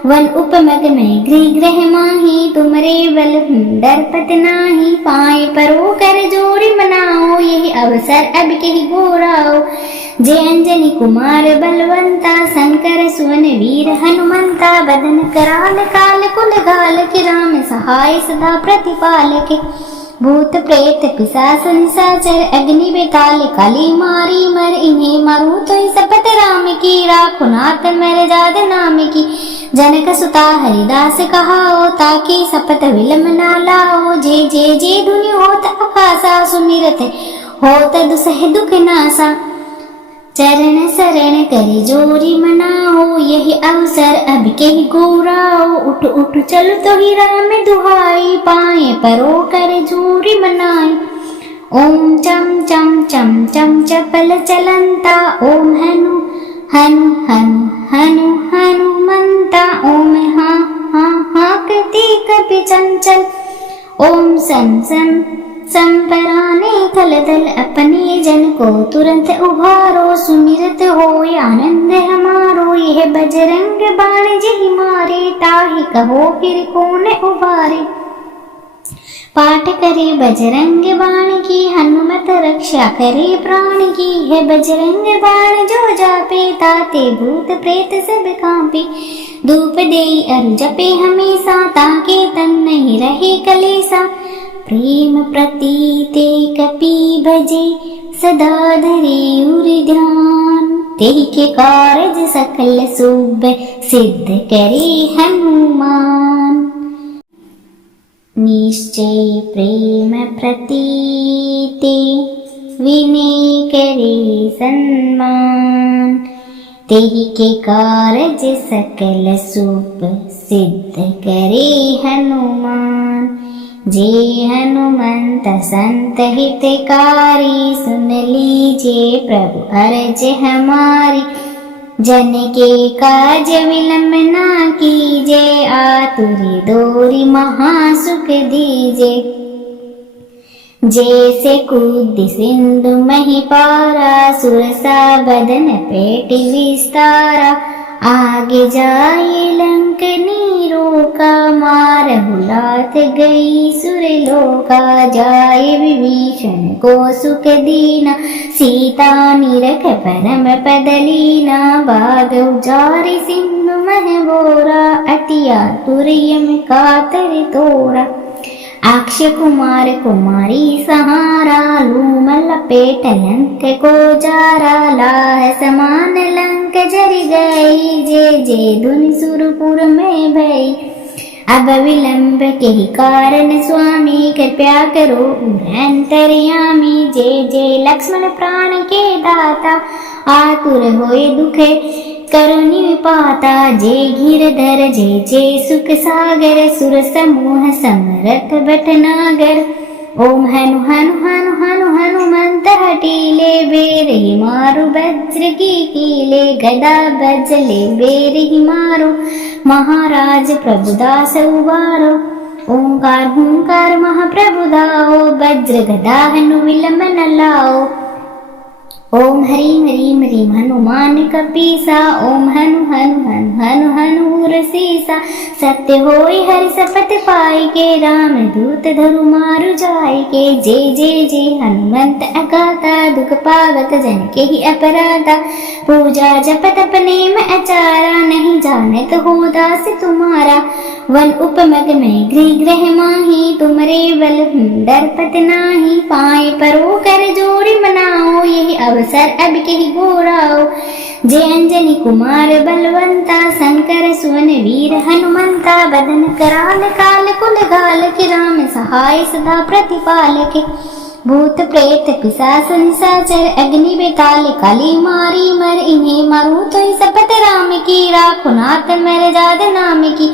वन उपमग में गृह ग्रह माही, तुमरे बल डरपत नाही। पाए परो कर जोड़ी मनाओ, यही अवसर अब के ही गोराओ। जय अंजनी कुमार बलवंता, शंकर सुवन वीर हनुमंता। बदन कराल काल कुल गाल के, राम सहाय सदा प्रतिपाल के। भूत प्रेत पिशाच निशाचर, अग्नि बेताल काली मारी मर। इन्हें मारू तो सपत राम की, राखो नाथ मेरे जाद नाम की। जनक सुता हरिदास कहाओ, ताकि सपत विलम ना लाओ। जय जय जय धुनि होत आकाशा, सुमिरत होत दुसह दुख नासा। चरण शरण करे जोरी मनाओ, यही अवसर अब के ही गोराओ। उठ उठ चल तो ही राम दुहाई, पाए परो करे जोरी मनाई। ओम चम चम चम चम चपल चलंता। ओम हनु हनु हनु हनु हनुमंता। ओम हाँ हाँ हाँ करती कपि चंचल। ओम सम सम संपराने थल थल, अपने जन को तुरंत उभारो। सुमिरत हो आनंद हमारो, यह बजरंग बाण जही मारे। ताहि कहो फिर कौन उबारे। पाठ करे बजरंग बाण की, हनुमत रक्षा करे प्राण की। है बजरंग बाण जो जापे, ताते भूत प्रेत सब कांपे। धूप देई अरु जपे हमेशा, ताके तन नहीं रहे कलेसा। प्रेम प्रतीते कपि भजे, सदा धरे उर ध्यान। तेहि के कारज सकल शुभ, सिद्ध करे हनुमान। निश्चय प्रेम प्रतीते, विनय करे सम्मान। तेहि के कारज सकल शुभ, सिद्ध करे हनुमान। जे हनुमंत संत हितकारी, सुन लीजिए प्रभु अर्ज हमारी। जन के काज विलंब ना कीजे, आतुरी दोरी महासुख दीजे। जैसे कूद सिंधु मही पारा, सुरसा बदन पेट विस्तारा। आगे जाए लंक नीरोका, मारहु लाथ गई सुरलोका। जाए विभीषण को सुख दीना, सीता निरख परम पद लीना। बाग उजारि सिंधु मह बोरा, अति आतुर यम कातर तोरा। अक्ष कुमार कुमारी सहारा, लूम लपेट लंक को जारा। लाह समान लंक जरि गई, जे जे धुनि सुरपुर में भई। अब विलंब के ही कारण स्वामी, कृपया करो अंतर्यामी। जय जय लक्ष्मण प्राण के दाता, आतुर होए दुखे करुणि पाता। जय गिरधर जय जय सुख सागर, सुर समूह समरथ भटनागर। ओम हनु हनु हनु हनु हनुमंत हटीले, बेर ही मारु वज्र की कीले। गदा बजले बेर ही मारो, महाराज प्रभुदास उबारो। ओंकार हुंकार महाप्रभु दाओ, वज्र गदा हनु विलंब न लाओ। ओम ह्रीं ह्रीं ह्रीं हनुमान कपीसा। ओम हनु हनु हनु हनु हनु रसीसा। सत्य होय हरि सपथ पाई के, राम दूत धरु मारु जाय के। जय जय जय हनुमंत अगाता, दुख पावत जन के ही अपराधा। पूजा जप तप नेम आचारा, नहीं जानत हो दास तुम्हारा। वन उपमग में गृह ग्रह माही, तुमरे बल डरपत नाही। पाए परो कर जोड़ी मनाओ, यही अवसर अब के ही गोराओ। जय अंजनी कुमार बलवंता, शंकर सुवन वीर हनुमंता। बदन कराल काल कुल गाल के, राम सहाय सदा प्रतिपाल के। भूत प्रेत पिशाच निशाचर अग्नि बेताल काली मारी मर, इन्हें मारू तो ही शपथ राम की, राखो नाथ मेरे जाद नाम की।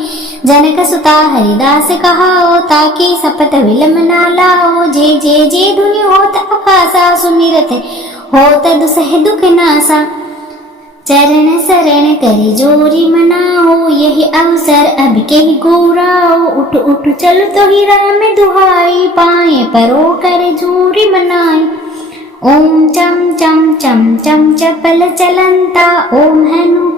जनक सुता हरिदास कहाओ, ताकि शपथ विलम ना लाओ। जे जे जे धुनि होत आकाशा, सुमिरत होत दुसह दुख नासा। चरण शरण कर जोरी मनाओ, यही अवसर अब के ही गोराओ। उठ उठ चल तो ही राम दुहाई, पाए परो कर जोरी मनाई। ओम चम चम चम चम चपल चलंता, ओम हनु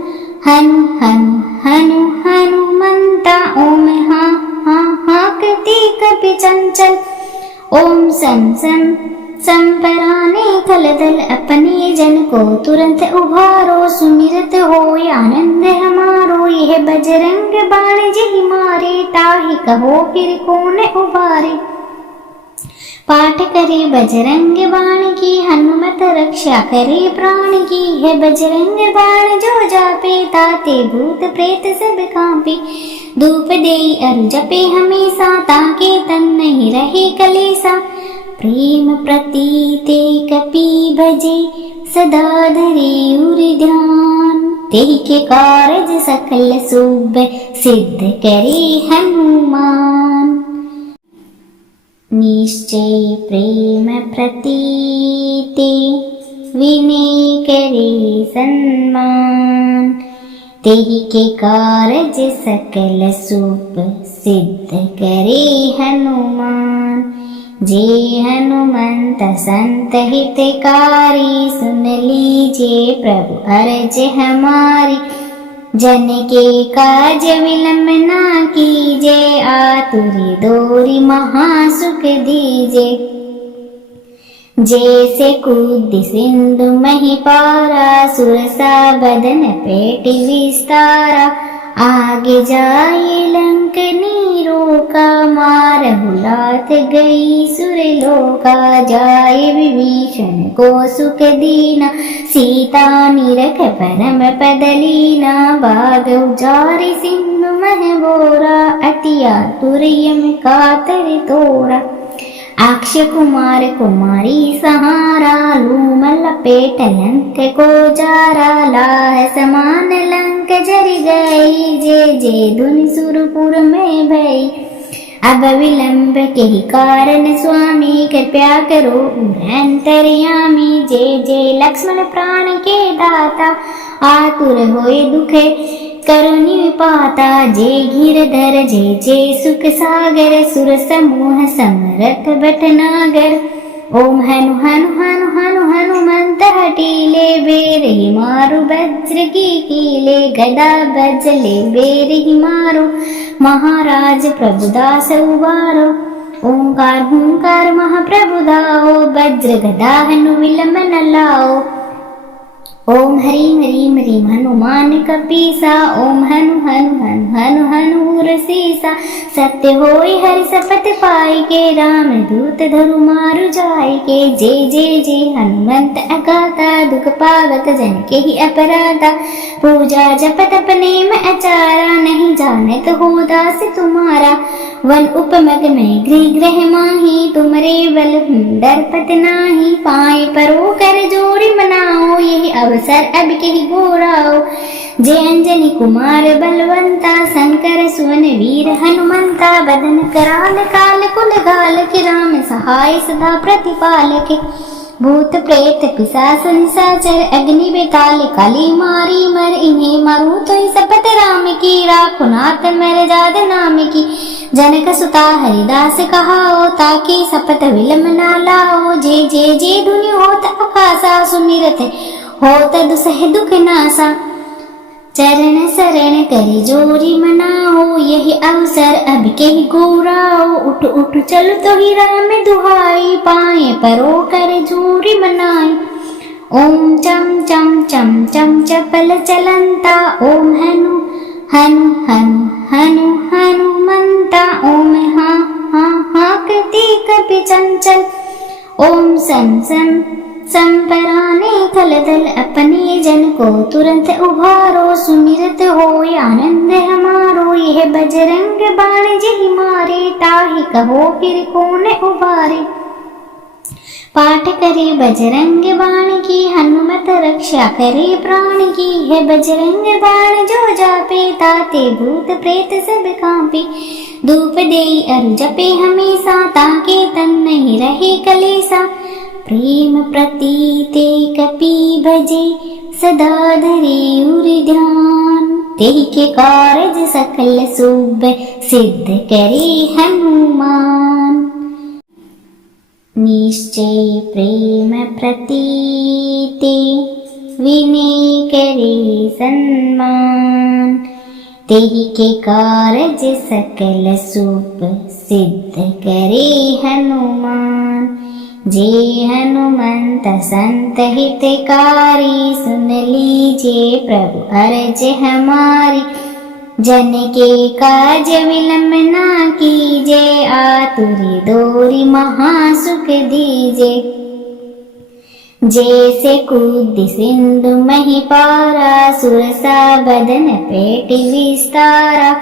हनु हनु हनु हनुमंता। ओम हाँ हाँ हाँ कृति कपि चंचल, ओम सम सम संपराने थल दल, अपने जन को तुरंत उभारो। सुमिरत हो आनंद हमारो, यह बजरंग बाण जिहि मारे, ताहि कहो फिर कौन उबारे। पाठ करे बजरंग बाण की, हनुमत रक्षा करे प्राण की। है बजरंग बाण जो जापे, ताते भूत प्रेत सब कांपे। धूप देई अरु जपे हमेशा, ताके तन नहीं रहे कलेसा। प्रेम प्रतीते कपि भजे, सदा धरे उर ध्यान। तेहि के कारज सकल शुभ, सिद्ध करे हनुमान। निश्चय प्रेम प्रतीते, विनय करे सन्मान। तेहि के कारज सकल शुभ, सिद्ध करे हनुमान। जे हनुमंत संत हितकारी, सुन लीजिए प्रभु अर्ज हमारी। जन के काज विलंब ना कीजे, आतुरी दोरी महासुख दीजे। जैसे कूद सिंधु मही पारा, सुरसा बदन पेट विस्तारा। आगे जाए लंकनी रोका, मारहु लाथ गई सुरलोका। जाए विभीषण को सुख दीना, सीता निरख परम पद लीना। बाग उजारि सिंधु मह बोरा, अति आतुर यम कातर तोरा। अक्ष कुमार कुमारी सहारा, लूम लपेट लंक को जारा। लाह समान लंक जरि गई, जे जे धुनि सुरपुर में भई। अब विलंब के ही कारण स्वामी, कृपया करो अंतर्यामी। जे जे लक्ष्मण प्राण के दाता, आतुर होए दुखे करो निपाता। जे गिरधर जे जे सुख सागर, सुर समूह समरथ भटनागर। ओम हनु हनु हनु हनु हनुमंत हटीले, बेर ही मारु वज्र की कीले। गदा बजले बेर ही मारो, महाराज प्रभुदास उबारो। ओंकार हुंकार महाप्रभु दाओ, वज्र गदा हनु विलंब न लाओ। ओम हरीम हरीम हरीम हनुमान कपीसा, ओम हनु हनु हनु हनु हनु रसीसा। सत्य होय हरि शपथ पाई के, राम दूत धरु मारु जाय के। जे जे जे हनुमंत अगाता, दुख पावत जन के ही अपराधा। पूजा जप तप नेम आचारा, नहीं जानत हो दास तुम्हारा। वन उपमग में गृह ग्रह माही, तुमरे बल डरपत नाही। पाए परो कर जोड़ी मनाओ, यही अवसर अब के ही घोराओ। जय अंजनी कुमार बलवंता, शंकर सुवन वीर हनुमंता। बदन कराल काल कुल गाल के, राम सहाय सदा प्रतिपाल के। भूत प्रेत पिशाच निशाचर, अग्नि बेताल काली मारी मर। इन्हें मारू तो ही शपथ राम की, राखो नाथ मेरे जाद नाम की। जनक सुता हरिदास कहाओ, ताकि शपथ विलम ना लाओ। जे जे जे धुनि होत आकाशा, सुमिरत होत दुसह दुख नासा। चरण शरण कर जोरी मनाओ, यही अवसर अब के ही गोराओ। उठ उठ चल तो ही राम दुहाई, पाए परो कर जोरी मनाई। ओम चम चम चम चम चपल चलंता, ओम हनु हनु हनु हनु हनुमंता। ओम हाँ हाँ हाँ कृति कपि चंचल, ओम सम सम संपराने थल दल, अपने जन को तुरंत उभारो। सुमिरत हो आनंद हमारो, यह बजरंग बाण जिहि मारे। ताहि कहो फिर कौन उबारे। पाठ करे बजरंग बाण की, हनुमत रक्षा करे प्राण की। है बजरंग बाण जो जापे, ताते भूत प्रेत सब कांपे। धूप देई अरु जपे हमेशा, ताके तन नहीं रहे कलेसा। प्रेम प्रतीते कपि भजे, सदा धरे उर ध्यान। तेहि के कारज सकल शुभ, सिद्ध करे हनुमान। निश्चय प्रेम प्रतीते, विनय करे सन्मान। तेहि के कारज सकल शुभ, सिद्ध करे हनुमान। जे हनुमंत संत हितकारी, सुन लीजे प्रभु अरज हमारी। जन के काज विलंब ना कीजे, आतुरी दोरी महासुख दीजे। जैसे कूद सिंधु मही पारा, सुरसा बदन पेट विस्तारा।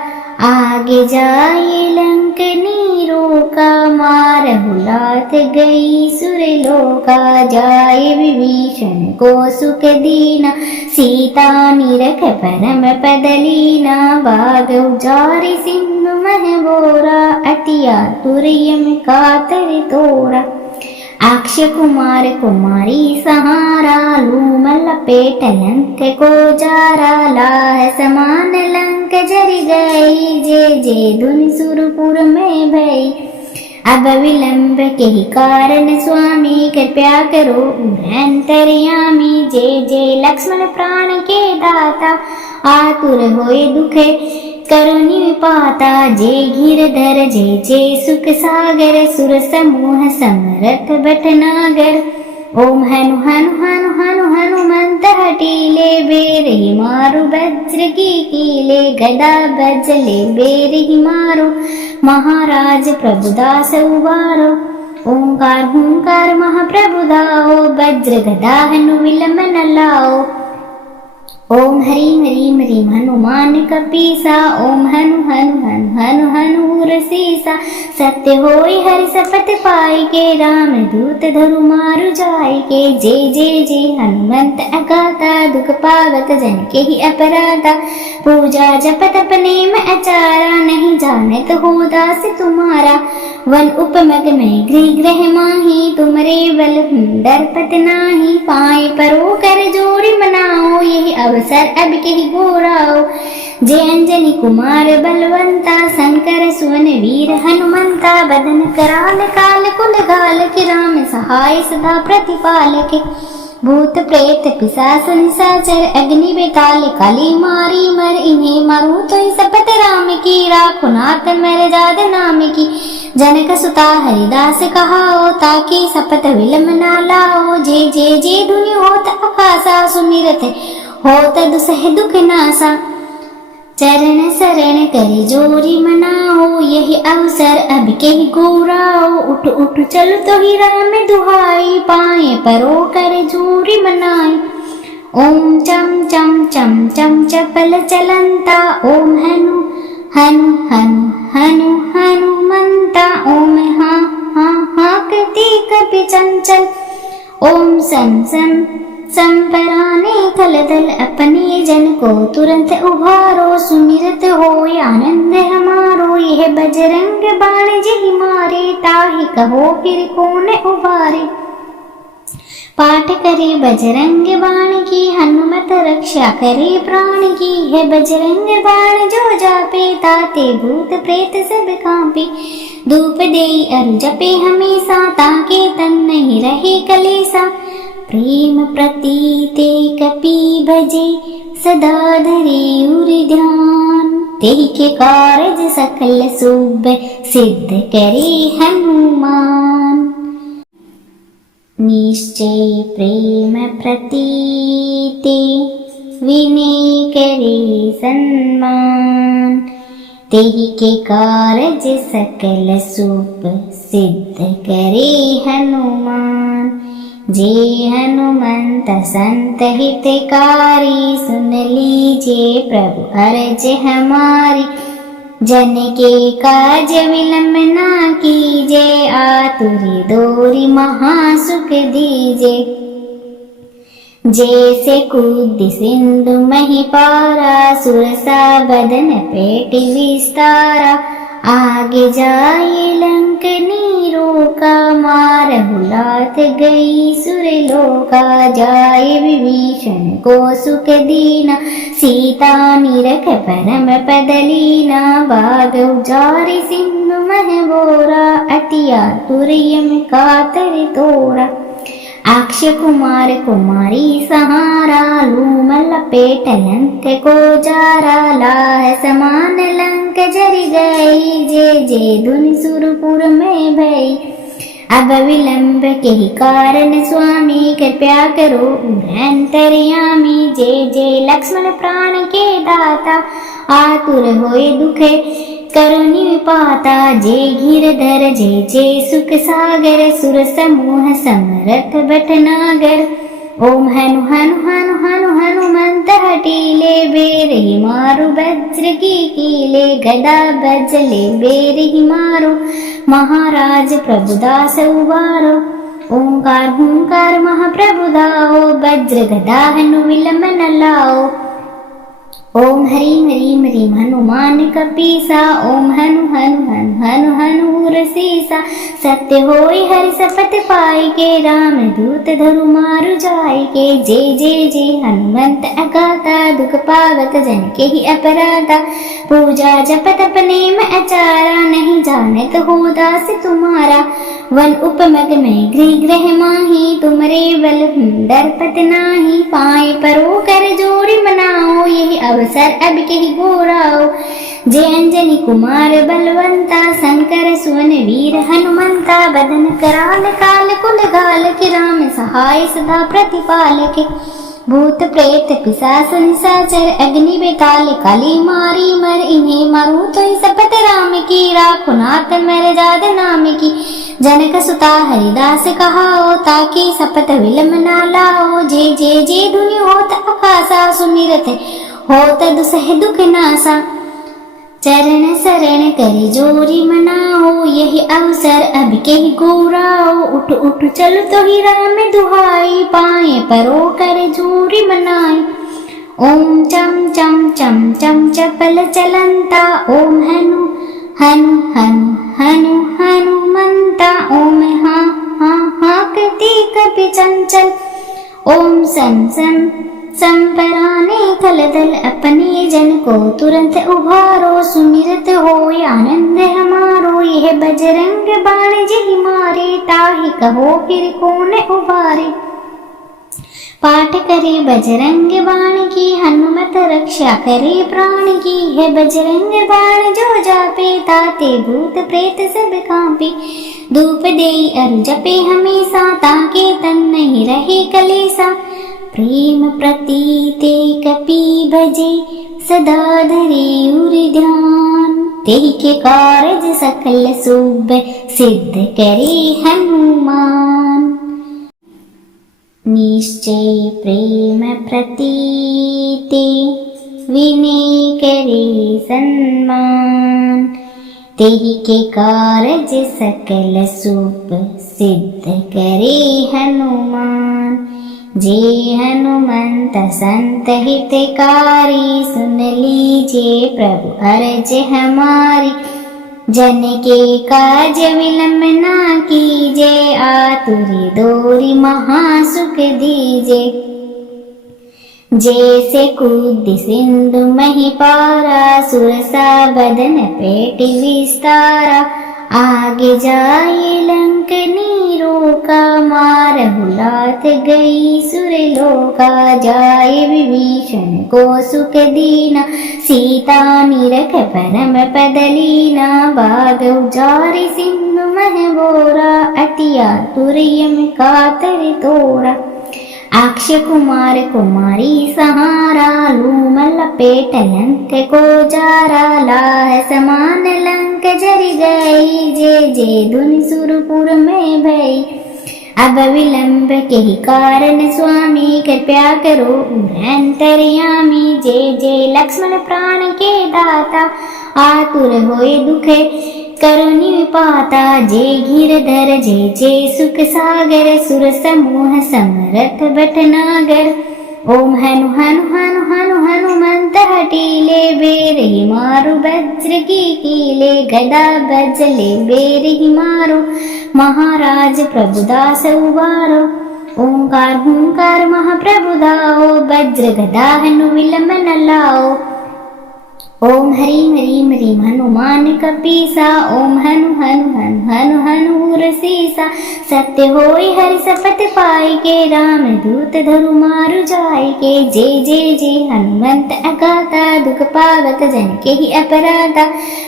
आगे जाए लंकनी रोका, मारहु लाथ गई सुरलोका। जाए विभीषण को सुख दीना, सीता निरख परम पद लीना। बाग उजारि सिंधु मह बोरा, अति आतुर यम कातर तोरा। अक्ष कुमार कुमारी सहारा, लूम लपेट लंक को जारा। लाह समान लंक जर गई, जे जे धुनि सुरपुर में भई। अब विलंब के ही कारण स्वामी, कृपया करो अंतर्यामी। जे जे लक्ष्मण प्राण के दाता, आतुर होए दुख करुणि पाता। जे गिरधर जे जे सुख सागर, सुर समूह समरथ भटनागर। ओम हनु हनु हनु हनु हनुमंत हटीले, बेरहि मारु वज्र की कीले। गदा बजले बेरहि मारो, महाराज प्रभुदास उबारो। ओंकार हुंकार महाप्रभु दाओ, वज्र गदा हनु विलंब न लाओ। ओम हरीम हरीम हरीम हनुमान कपीसा, ओम हनु हनु हनु हनु हनु रसीसा। सत्य होई हरि सपथ पाई के, राम दूत धरु मारु जाय के। जे जे जे हनुमंत अगाता, दुख पावत जन के ही अपराधा। पूजा जप तप नेम आचारा, नहीं जानत हो दास तुम्हारा। वन उपमग में गृह ग्रह माही, तुमरे बल डरपत नाही। पाए परो कर जोड़ी मनाओ, यही अवसर अब के ही गोराओ। जय अंजनी कुमार बलवंता, शंकर सुवन वीर हनुमंता। बदन कराल काल कुल घाल के, राम सहाय सदा प्रतिपाल के। भूत प्रेत पिशाच निशाचर, अग्नि बेताल काली मारी मर। इन्हें मारू तो सपत राम की, राखो नाथ मर जाद नाम की। जनक सुता हरिदास कहाओ, ताकि सपत विलम ना लाओ। जे जे जे धुनि होत आकाशा, सुमिरत होत दुसह दुख नासा। चरण शरण करे जोरी मनाओ, यही अवसर अब के ही गोराओ। उठ उठ चल तो ही राम दुहाई, पाए परो कर जोरी मनाई। ओम चम चम चम चम चपल चलंता, ओम हनु हनु हनु हनु हनुमंता। ओम हा हा हा कृति कपि चंचल, ओम सम सम संपराने थल दल। अपने जन को तुरंत उभारो, सुमिरत हो आनंद हमारो। यह बजरंग बाण जेहि मारे, ताहि कहो फिर कौन उबारे। पाठ करे बजरंग बाण की, हनुमत रक्षा करे प्राण की। है बजरंग बाण जो जापे, ताते भूत प्रेत सब कांपे। धूप देई अरु जपे हमेशा, ताके तन नहीं रहे कलेसा। प्रेम प्रतीते कपि भजे, सदा धरे उर ध्यान। तेहि के कारज सकल शुभ, सिद्ध करे हनुमान। निश्चय प्रेम प्रतीते, विनय करे सन्मान। तेहि के कारज सकल शुभ, सिद्ध करे हनुमान। जे हनुमंत संत हितकारी, सुन लीजे प्रभु अरज हमारी। जन के काज विलंब ना कीजे, आतुरी दोरी महासुख दीजे। जैसे कूदी सिंधु मही पारा, सुरसा बदन पेट विस्तारा। आगे जाए लंक नीरो का, मारहु लाथ गई सुरलोका। जाए विभीषण को सुख दीना, सीता निरख परम पदलीना। बाग उजारि सिंधु मह बोरा, अतिया तुरियम कातर तोरा। अक्ष कुमार कुमारी सहारा, लूम लपेट लंक को जारा। लाह समान लंक जरि गई, जे जे धुनि सुरपुर में भई। अब विलंब के ही कारण स्वामी, कृपया करो अंतर्यामी। जे जे लक्ष्मण प्राण के दाता, आतुर होए दुखे करो निपाता। जे गिरधर जे जे सुख सागर, सुर समूह समरथ भटनागर। ओम हनु हनु हनु हनु हनुमंत हटीले, बेर ही मारु वज्र की कीले। गदा बजले बेर ही मारो, महाराज प्रभुदास उबारो। ओंकार हुंकार महाप्रभु दाओ, वज्र गदा हनु विलंब न लाओ। ओम हरीम हरीम हरीम हनुमान कपीसा, ओम हनु हनु हनु हनु हनु रसीसा। सत्य होय हरि सपथ पाई के, राम दूत धरु मारु जाय के। जे जे जे हनुमंत अगाता, दुख पावत जन के ही अपराधा। पूजा जप तप नेम अचारा, नहीं जानत हो दास तुम्हारा। वन उपमग में गृह ग्रह माही, तुमरे बल डरपत नाही। पाए परो कर जोड़ी मनाओ, यही अवसर अब के ही घोराओ। जय अंजनी कुमार बलवंता, शंकर सुवन वीर हनुमंता। बदन कराल काल कुल गाल के, राम सहाय सदा प्रतिपाल के। भूत प्रेत पिशाच निशाचर, अग्नि बेताल काली मारी मर। इन्हें मारू तो सपत राम की, राखो नाथ मर जाद नाम की। जनक सुता हरिदास कहाओ, ताकि सपत विलम ना लाओ। जे जे जे धुनि होत अखासा, सुमिरत होत दुसह दुख नासा। चरण शरण करे जोरी मनाओ, यही अवसर अब के ही गोराओ। उठ उठ चल तो ही राम दुहाई, पाए परो कर जोरी मनाई। ओम चम चम चम चम चपल चलंता, ओम हनु हनु हनु हनु हनुमंता। ओम हाँ हाँ हाँ कृति कपि चंचल, ओम सम सम संपराने थल दल। अपने जन को तुरंत उभारो, सुमिरत हो आनंद हमारो। यह बजरंग बाण जहि मारे, ताहि कहो फिर कौन उबारे। पाठ करे बजरंग बाण की, हनुमत रक्षा करे प्राण की। है बजरंग बाण जो जापे, ताते भूत प्रेत सब कांपे। धूप देई अरु जपे हमेशा, ताके तन नहीं रहे कलेसा। प्रेम प्रतीते कपि भजे, सदा धरे उर ध्यान। तेहि के कारज सकल शुभ, सिद्ध करे हनुमान। निश्चय प्रेम प्रतीते, विनय करे सन्मान। तेहि के कारज सकल शुभ, सिद्ध करे हनुमान। जे हनुमंत संत हितकारी, सुन लीजिए प्रभु अर्ज हमारी। जन के काज विलंब ना कीजे, आतुरी दोरी महासुख दीजे। जैसे कूदी सिंधु मही पारा, सुरसा बदन पेट विस्तारा। आगे जाए लंक नीरो का, मारहु लाथ गई सुरलोका। जाए विभीषण को सुख दीना, सीता निरख परम पदलीना। बाग उजारि सिंधु मह बोरा, अतिया तुरियम कातर तोरा। अक्ष कुमार कुमारी सहारा, लूम लपेट लंक को जारा। लाह समान लंक जरि गई, जे जे धुनि सुरपुर में भई। अब विलंब के ही कारण स्वामी, कृपया करो अंतर्यामी। जे जे लक्ष्मण प्राण के दाता, आतुर होए दुखे करुणी पाता जे गिरधर जय जय सुख सागर सुर समूह समरथ भटनागर ओम हनु हनु हनु हनु हनुमंत हटीले बेरहि मारु वज्र की कीले गदा बजले बेरहि मारो महाराज प्रभुदास उबारो ओंकार हुंकार महाप्रभु दाओ वज्र गदा हनु विलम न लाओ ओम हरीम हरीम हरीम हनुमान कपीसा ओम हनु हनु हनु हनु हनु रसीसा सत्य होय हरि सपत पाई के राम दूत धरु मारु जाय के जय जय जय हनुमंत अगाता दुख पावत जन के ही अपराधा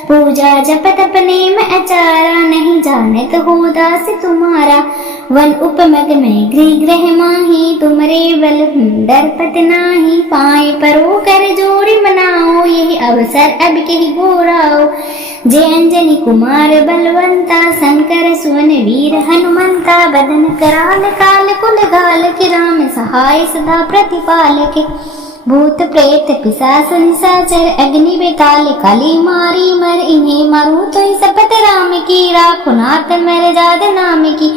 पूजा जप तप नेम आचारा नहीं जानत हो दास तुम्हारा वन उपमग में गृह ग्रह माही तुमरे बल डरपत नाही पाए परो कर जोड़ी मनाओ यही अवसर अब के ही गोराओ जय अंजनी कुमार बलवंता शंकर सुवन वीर हनुमंता बदन कराल काल कुल गाल के राम सहाय सदा प्रतिपाल के भूत प्रेत पिशाच निशाचर अग्नि बेताल काली मारी मर इन्हें मारू तो सपत राम की राखो नाथ मर जाद नाम की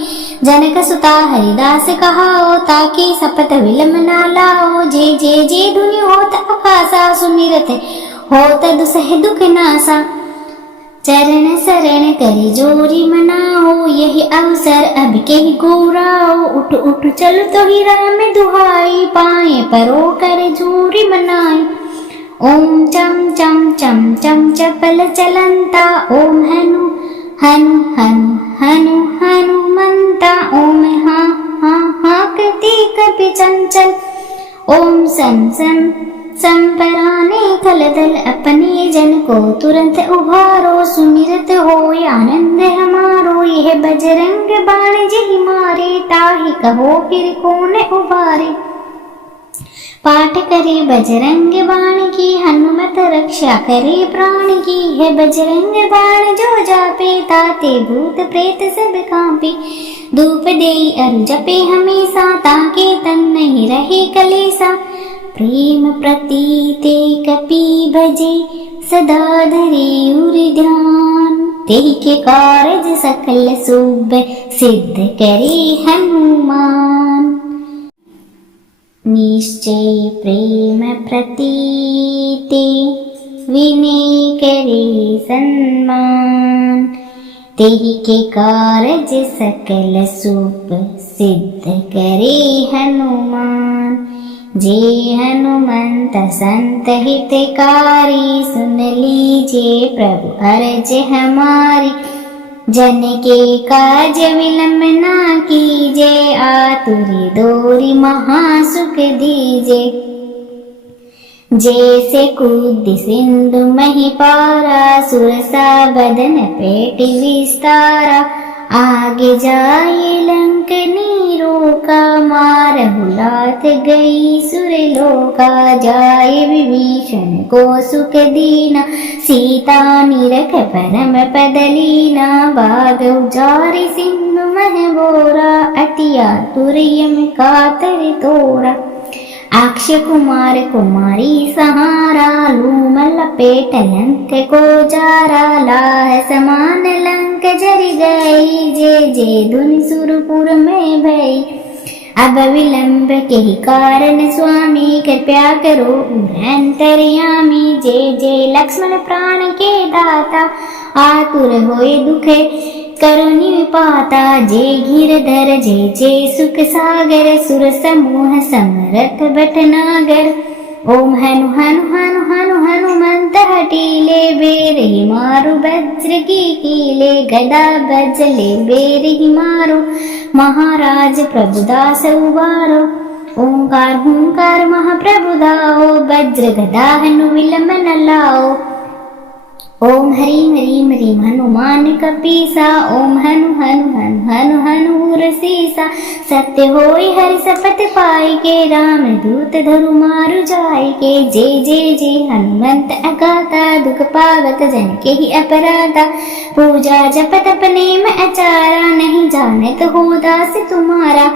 जनक सुता हरिदास कहाओ ताकि सपत विलम ना लाओ जय जय जय धुनि होत आकाशा सुमिरत होत दुसह दुख नासा चरण शरण करे जोरी मनाओ यही अवसर अब के ही गोराओ उठ उठ चल तो ही राम दुहाई पाए परो करे जोरी मनाई ओम चम चम चम चम चपल चलंता ओम हनु हनु हनु हनु हनुमंता ओम हा हा हा कृति कपि चंचल ओम सम सम संपराने कलदल अपने जन को तुरंत उभारो सुमिरत हो आनंद हमारो यह बजरंग बाण जही मारे ताहि कहो फिर कौन उबारे पाठ करे बजरंग बाण की हनुमत रक्षा करे प्राण की है बजरंग बाण जो जापे ताते भूत प्रेत सब कांपे धूप देई अरु जपे हमेशा ताके तन नहीं रहे कलेसा प्रेम प्रतीते कपि भजे सदा धरे उर ध्यान तेहि के कारज सकल शुभ सिद्ध करे हनुमान निश्चय प्रेम प्रतीते विनय करे सन्मान तेहि के कारज सकल शुभ सिद्ध करे हनुमान जे हनुमंत संत हितकारी सुन लीजिए प्रभु अर्ज हमारी जन के काज विलंब ना कीजे आतुरी दोरी महासुख दीजे जैसे कूद सिंधु मही पारा सुरसा बदन पेट विस्तारा आगे जाए लंक नीरो का मार हुलात गई सुरलोका जाए विभीषण को सुख दीना सीता निरख परम पदलीना बाग उजारि सिंधु मह बोरा अतिया तुरियम कातर तोरा अक्ष कुमार कुमारी सहारा लूम लपेट लंक को जारा लाह समान लंक जरि गई जे जे धुनि सुरपुर में भई अब विलंब के ही कारण स्वामी कृपया करो अंतर्यामी जय जय लक्ष्मण प्राण के दाता आतुर होए दुखे करुणी पाता जय गिरधर जय जय सुख सागर सुर समूह समरथ भटनागर ओम हनु हनु हनु हनु हनुमंत हटीले बेरहि मारु वज्र की कीले गदा बजले बेरहि मारो महाराज प्रभुदास उबारो ओंकार हुंकार महाप्रभु दाओ वज्र गदा हनु विलम न लाओ ओम हरीम हरीम हरीम हनुमान कपीसा ओम हनु हनु हनु हनु हनु रसीसा सत्य होय हरि सपत पाई के राम दूत धरु मारु जाय के जय जय जय हनुमंत अगाता दुख पावत जन के ही अपराधा पूजा जप तप नेम आचारा नहीं जानत हो दास तुम्हारा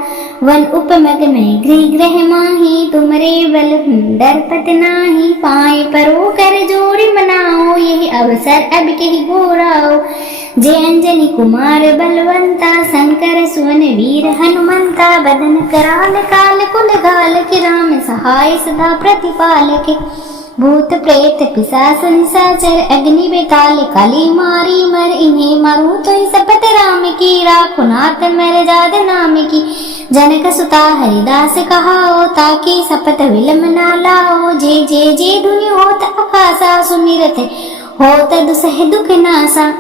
वन उपमग में गृह ग्रह माही तुमरे बल डरपत नाही पाए परो कर जोड़ी मनाओ यही अवसर अब कही गोराओ। जय अंजनी कुमार बलवंता शंकर सुवन वीर हनुमंता बदन कराल काल कुल गाल के राम सहाय सदा प्रतिपालके। भूत प्रेत पिशाच निशाचर अग्नि बेताल काली मारी मर इन्हें मारू तो सपत राम की राखो नाथ मर जाद नाम की। जनक सुता हरिदास कहाओ ताकि सपत विलम ना लाओ। जे जे जे धुनि होत आकाशा सुमिरत होत दुसह दुख नासा।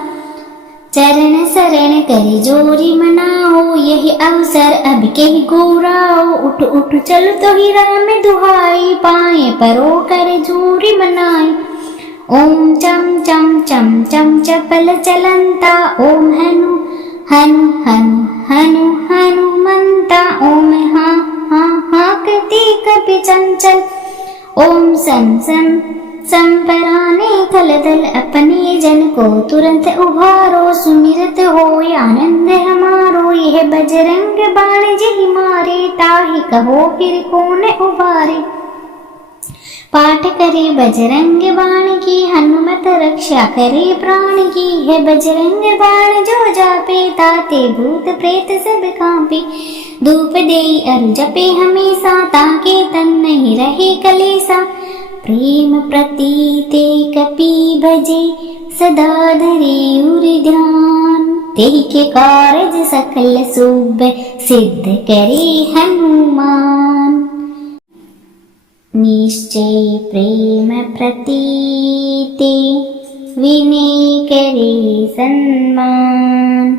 चरण शरण करे जोरी मनाओ यही अवसर अब के ही गोराओ। उठ उठ चल तो ही राम दुहाई पाए परो करे जोरी मनाई। ओम चम चम चम चम चपल चलंता ओम हनु हनु हनु हनु हनुमंता। ओम हाँ हाँ हाँ करती कपि चंचल। ओम सम सम संपराने थल थल अपने जन को तुरंत उभारो। सुमिरत हो आनंद हमारो यह बजरंग बाण जी मारे। ताहि कहो फिर कौन उबारे। पाठ करे बजरंग बाण की हनुमत रक्षा करे प्राण की। है बजरंग बाण जो जापे ताते भूत प्रेत सब कांपे। धूप दे अरु जपे हमेशा ताके तन नहीं रहे कलेसा। प्रेम प्रतीते कपि भजे सदा धरे उर ध्यान। तेहि के कारज सकल शुभ सिद्ध करे हनुमान। निश्चय प्रेम प्रतीते विनय करे सम्मान।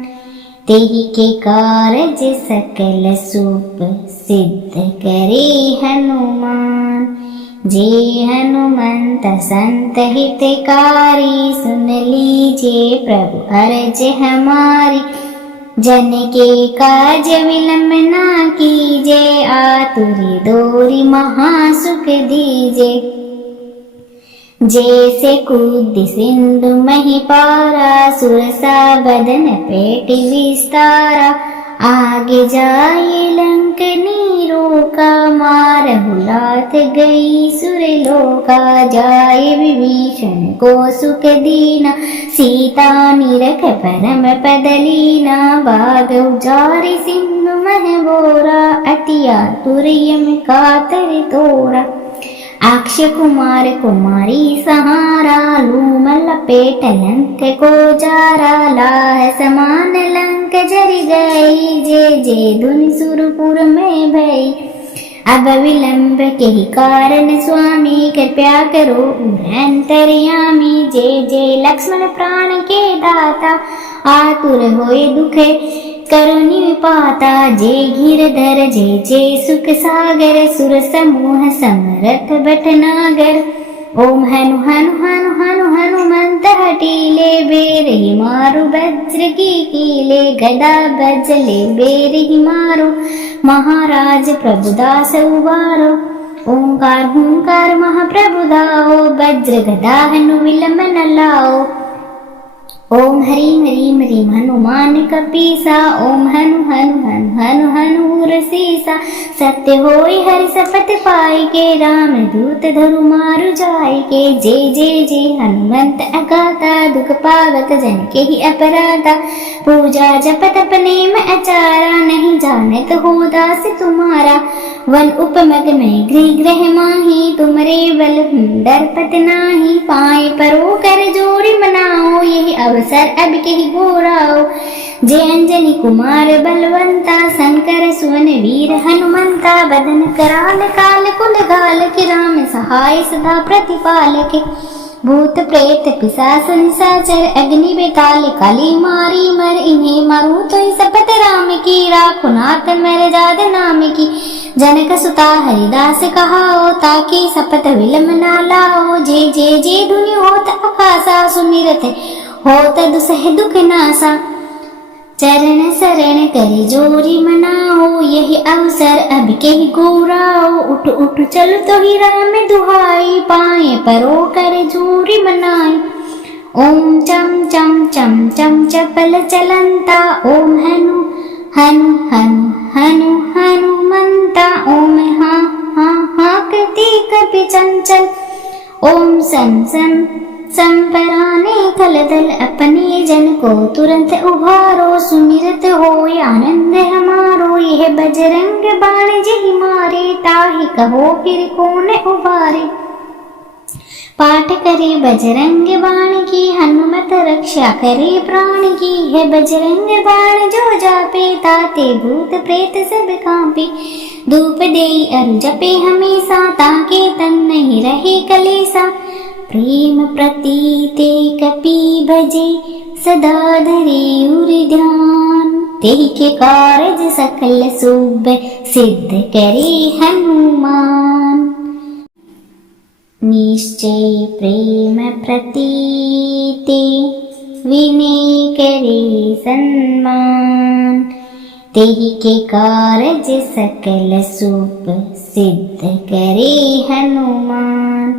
तेहि के कारज सकल शुभ सिद्ध करे हनुमान। जे हनुमंत संत हितकारी सुन लीजिए प्रभु अर्ज हमारी। जन के काज विलंब ना कीजे आतुरी दोरी महासुख दीजे। जैसे कूद सिंधु मही पारा सुरसा बदन पेट विस्तारा। आगे जाए लंकनी रोका मारहु लात गई सुरलोका। जाए विभीषण को सुख दीना सीता निरख परम पदलीना। बाग उजारे सिंधु मह बोरा अतिया तुरयम कातर तोरा। अक्ष कुमार कुमारी सहारा लूम लपेट लंक को जारा। लाह समान लंक जर गई जे जे धुनि सुरपुर में भई। अब विलंब के ही कारण स्वामी कृपया करो अंतर्यामी। जे जे लक्ष्मण प्राण के दाता आतुर होए दुख करुणी पाता। जे गिरधर जे जे सुख सागर सुर समूह समरथ भटनागर। ओम हनु हनु हनु हनु हनुमंत हटीले बेर ही मारु वज्र की कीले। गदा बजले बेर ही मारो महाराज प्रभुदास उबारो। ओंकार हुंकार महाप्रभु दाओ वज्र गदा हनु विलंब न लाओ। ओम हरीम हरीम हरीम हनुमान कपीसा। ओम हनु हनु हनु हनु हनु रसीसा। सत्य होय हरि सपत पाई के राम दूत धरु मारु जाय के। जे जे जे हनुमंत अगाता दुख पावत जन के ही अपराधा। पूजा जप तप नेम आचारा नहीं जानत हो दास तुम्हारा। वन उपमग में गृह ग्रह माही तुमरे बल डरपत नाही। पाए परो कर जोरी मनाओ यही अवसर अब के ही गोराओ। जय अंजनी कुमार बलवंता शंकर सुवन वीर हनुमंता। बदन कराल काल कुल गाल के राम सहाय सदा प्रतिपालके। भूत प्रेत पिशाच निशाचर अग्नि बेताल काली मारी मर इन्हें मारू तो सपत राम की। राखो नाथ मर जाद नाम की। जनक सुता हरिदास कहाओ ताकि सपत विलम ना लाओ। जे जे जे धुनि होत आकाशा सुमिरत होत दुसह दुख नासा। चरण शरण करे जोरी मनाओ यही अवसर अब के ही गोराओ। उठ उठ चल तो ही राम दुहाई पाए परो करे जोरी मनाई। ओम चम चम चम चम चपल चलंता ओम हनु हनु हनु हनु हनुमंता। ओम हाँ हाँ हाँ करती कपि चंचल। ओम सम सम संपराने खलदल अपने जन को तुरंत उभारो, सुमिरत हो आनंद हमारो। यह बजरंग बाण जहि मारे, ताहि कहो फिर कौन उबारे। पाठ करे बजरंग बाण की, हनुमत रक्षा करे प्राण की। है बजरंग बाण जो जापे, ताते भूत प्रेत सब कांपे। धूप देई अरु जपे हमेशा, ताके तन नहीं रहे कलेसा। प्रेम प्रतीते कपि भजे, सदा धरे उर ध्यान। तेहि के कारज सकल शुभ, सिद्ध करे हनुमान। निश्चय प्रेम प्रतीते, विनय करे सन्मान। तेहि के कारज सकल शुभ, सिद्ध करे हनुमान।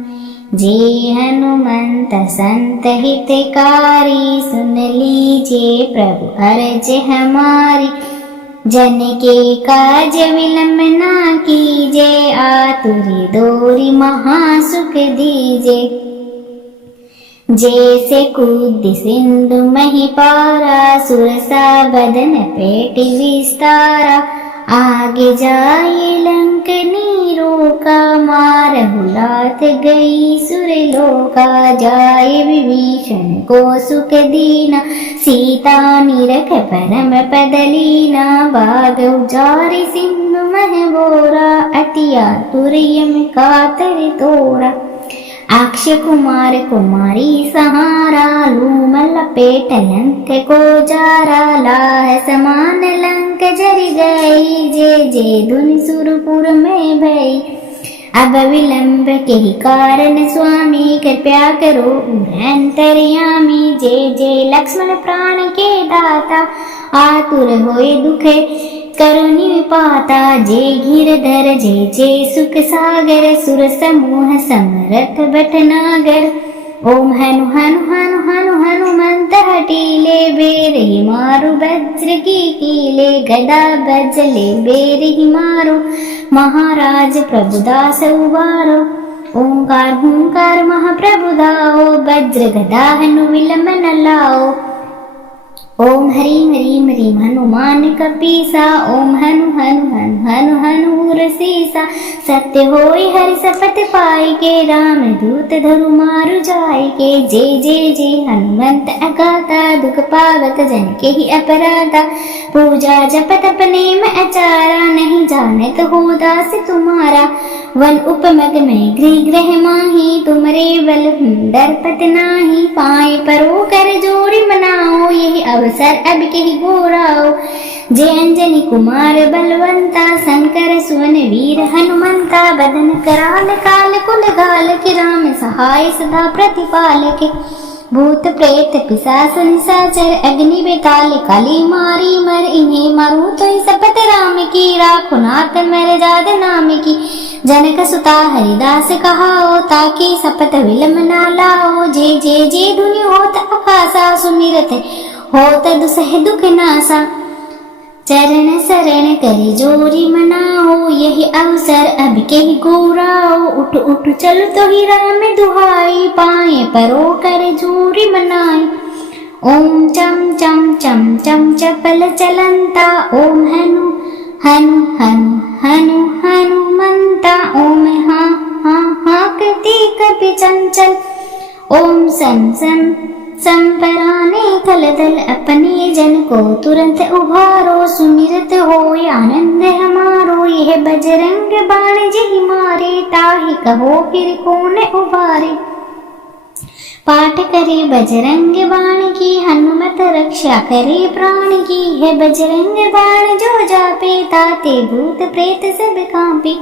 जे हनुमंत संत हितकारी, सुन लीजिए प्रभु अर्ज हमारी। जन के काज विलंब ना कीजे, आतुरी दोरी महासुख दीजे। जैसे कूद सिंधु मही पारा, सुरसा बदन पेट विस्तारा। आगे जाए लंक नीरोका, मारहु लाथ गई सुरलोका। जाए विभीषण को सुख दीना, सीता निरख परम पद लीना। बाग उजारि सिंधु मह बोरा, अति आतुर यम कातर तोरा। अक्ष कुमार कुमारी सहारा, लूम लपेट लंक को जारा। लाह समान लंक जरि गई, जे जे धुनि सुरपुर में भई। अब विलंब के ही कारण स्वामी, कृपया करो अंतर्यामी। जे जे लक्ष्मण प्राण के दाता, आतुर होए दुख करो निपाता। जे गिरधर जे जे सुख सागर, सुर समूह समरथ भटनागर। ओम हनु हनु हनु हनु हनुमंत हटीले, बेरहि मारु वज्र की कीले। गदा बजले बेरहि मारो, महाराज प्रभुदास उबारो। ओंकार हुंकार महाप्रभु दाओ, वज्र गदा हनु विलंब न लाओ। ओम ह्रीं ह्रीं ह्रीं हनुमान कपीसा, ओम हनु हनु हनु हनु हनु रसीसा। सत्य होई हरि सपथ पाई के, राम दूत धरु मारु जाय के। जे जे जे हनुमंत अगाता, दुख पावत जन के ही अपराधा। पूजा जप तप नेम आचारा, नहीं जानत हो दास तुम्हारा। वन उपमग में गृह ग्रह माही, तुमरे बल डरपत नाही। पाए परो कर जोड़ी मनाओ, यही अवसर अब के ही गोराओ। जय अंजनी कुमार बलवंता, शंकर सुवन वीर हनुमंता। बदन कराल काल कुल गाल के, राम सहाय सदा प्रतिपाल के। भूत प्रेत पिशाच निशाचर, अग्नि बेताल काली मारी मर। इन्हें मारू तो सपत राम की, राखो नाथ मर जाद नाम की। जनक सुता हरिदास कहाओ, ताकि सपत विलम ना लाओ। जे जे जे धुनि होत आकाशा, सुमिरत होत दुसह दुख नासा। चरण शरण करे जोरी मनाओ, यही अवसर अब के ही गोराओ। उठ उठ चल तो ही राम दुहाई, पाए परो कर जोरी मनाई। ओम चम चम चम चम चपल चलंता, ओम हनु हनु हनु हनु हनुमंता। ओम हाँ हाँ हाँ कृति कपि चंचल, ओम सम सम संपराने खलदल अपने जन को तुरंत उभारो। सुमिरत हो आनंद हमारो, यह बजरंग बाण जहि मारे। ताहि कहो फिर कौन उबारे। पाठ करे बजरंग बाण की, हनुमत रक्षा करे प्राण की। है बजरंग बाण जो जापे, ताते भूत प्रेत सब कांपे।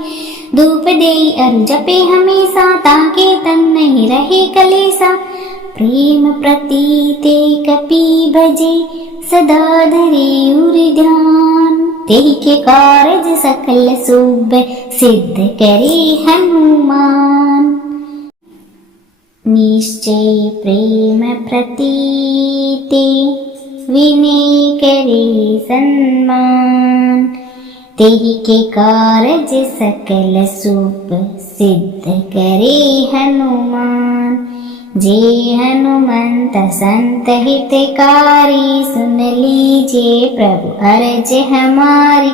धूप देई अरु जपे हमेशा, ताके तन नहीं रहे कलेसा। प्रेम प्रतीते कपि भजे, सदा धरे उर ध्यान। तेहि के कारज सकल शुभ, सिद्ध करे हनुमान। निश्चय प्रेम प्रतीते, विनय करे सन्मान। तेहि के कारज सकल शुभ, सिद्ध करे हनुमान। जे हनुमंत संत हितकारी, सुन लीजिए प्रभु अर्ज हमारी।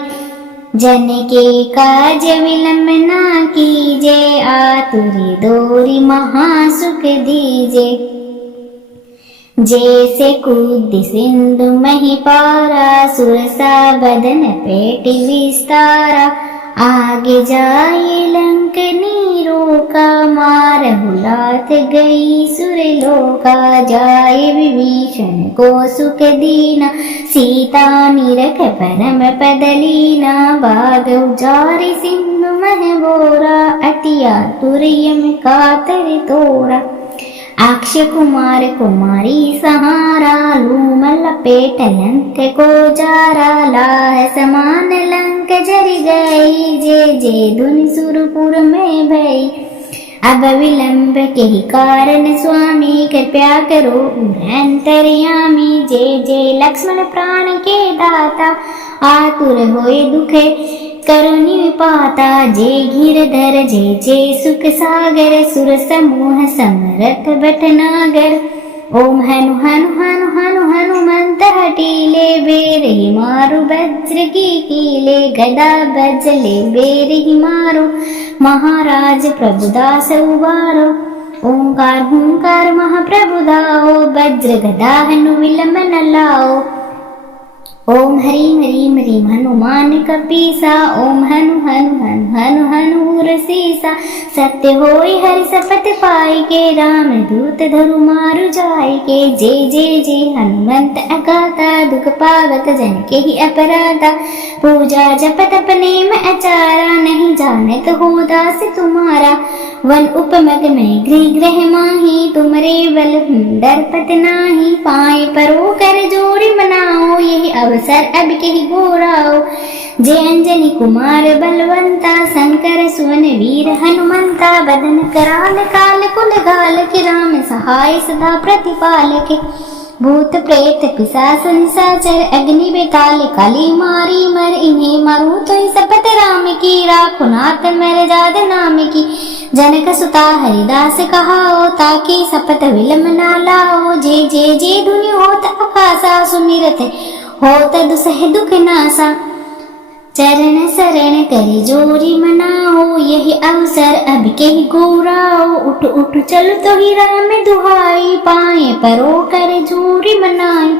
जन के काज विलंब ना कीजे, आतुरी दोरी महासुख दीजे। जैसे कूद सिंधु मही पारा, सुरसा बदन पेट विस्तारा। आगे जाए लंक नीरो का, मारहु लाथ गई सुरलोका। जाए विभीषण को सुख दीना, सीता निरख परम पद लीना। बाग उजारि सिंधु मह बोरा, अतिया तुरयम कातर तोरा। अक्षय कुमार कुमारी सहारा, लूम लपेट लंक को जारा। लाह समान लंक जर गई, जे जे धुनि सुरपुर में भई। अब विलंब के ही कारण स्वामी, कृपया करो अंतर्यामी। जे जे लक्ष्मण प्राण के दाता, आतुर होए दुख करो निपाता। जे गिरधर जे जे सुख सागर, सुर समूह समरथ भटनागर। ओम हनु हनु हनु हनु हनुमंत हटीले, बेर ही मारु वज्र की कीले। गदा बजले बेर ही मारो, महाराज प्रभुदास उबारो। ओंकार हुंकार महाप्रभु दाओ, वज्र गदा हनु विलंब न लाओ। ओम हरीम हरीम हरीम हनुमान कपीसा, ओम हनु हनु हनु हनु हनु रसीसा। सत्य होई हरि सपत पाई के, राम दूत धरु मारु जाय के। जे जे जे हनुमंत अगाता, दुख पावत जन के ही अपराधा। पूजा जप तप नेम आचारा, नहीं जानत हो दास तुम्हारा। वन उपमग में गृह ग्रह माही, तुमरे बल डरपत नाही। पाए परो कर जोड़ी मनाओ, यही अवसर अब के ही गोराओ। जय अंजनी कुमार बलवंता, शंकर सुवन वीर हनुमंता। बदन कराल काल कुल गाल के, राम सहाय सदा प्रतिपाल के। भूत प्रेत पिशाच निशाचर, अग्नि बेताल काली मारी मर। इन्हें मारू तो ही सपत राम की, राखो नाथ मर जाद नाम की। जनक सुता हरिदास कहाओ, ताकि सपत विलंब ना लाओ। जे जे जे धुनि होत आकाशा, सुमिरत होत दुसह दुख नासा। चरण शरण करे जोरी मनाओ, यही अवसर अब के ही गोराओ। उठ उठ चल तो ही राम दुहाई, पाए परो कर जोरी मनाई।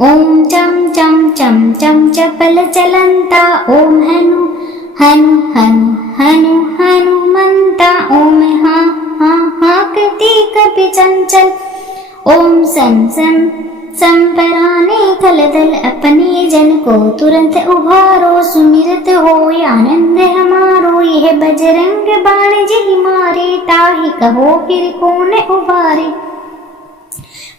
ओम चम चम चम चम चपल चलंता, ओम हनु हनु हनु हनु हनुमंता। ओम हा हा हा कृति कपि चंचल, ओम सम सम संपराने थल दल। अपने जन को तुरंत उभारो, सुमिरत हो आनंद हमारो। यह बजरंग बाण जिहि मारे, ताहि कहो फिर कौन उबारे।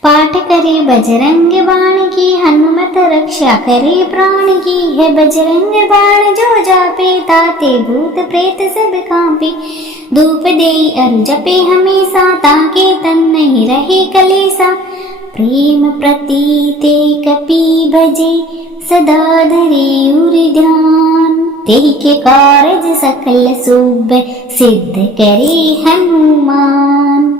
पाठ करे बजरंग बाण की, हनुमत रक्षा करे प्राण की। है बजरंग बाण जो जापे, ताते भूत प्रेत सब कांपे। धूप देई अरु जपे हमेशा, ताके तन नहीं रहे कलेसा। प्रेम प्रतीते कपि भजे, सदा धरे उर ध्यान। तेहि के कारज सकल शुभ, सिद्ध करे हनुमान।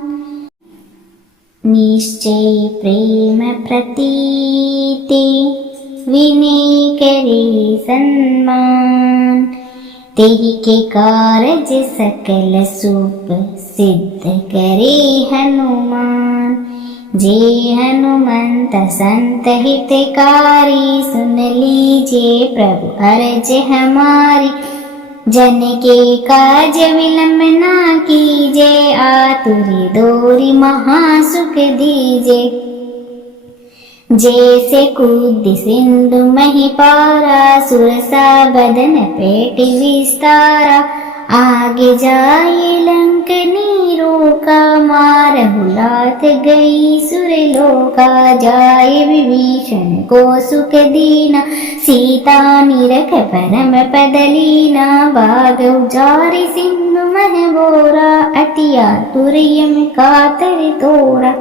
निश्चय प्रेम प्रतीते, विनय करे सन्मान। तेहि के कारज सकल शुभ, सिद्ध करे हनुमान। जे हनुमंत संत हितकारी, सुन लीजिए प्रभु अर्ज हमारी। जन के काज विलंब ना कीजे, आतुरी दोरी महासुख दीजे। जैसे कूद सिंधु मही पारा, सुरसा बदन पेट विस्तारा। आगे जाए लंक नीरो का, मारहु लाथ गई सुरलोका। जाए विभीषण को सुख दीना, सीता निरख परम पद लीना। बाग उजारि सिंधु मह बोरा, अतिया तुरयम कातर तोरा।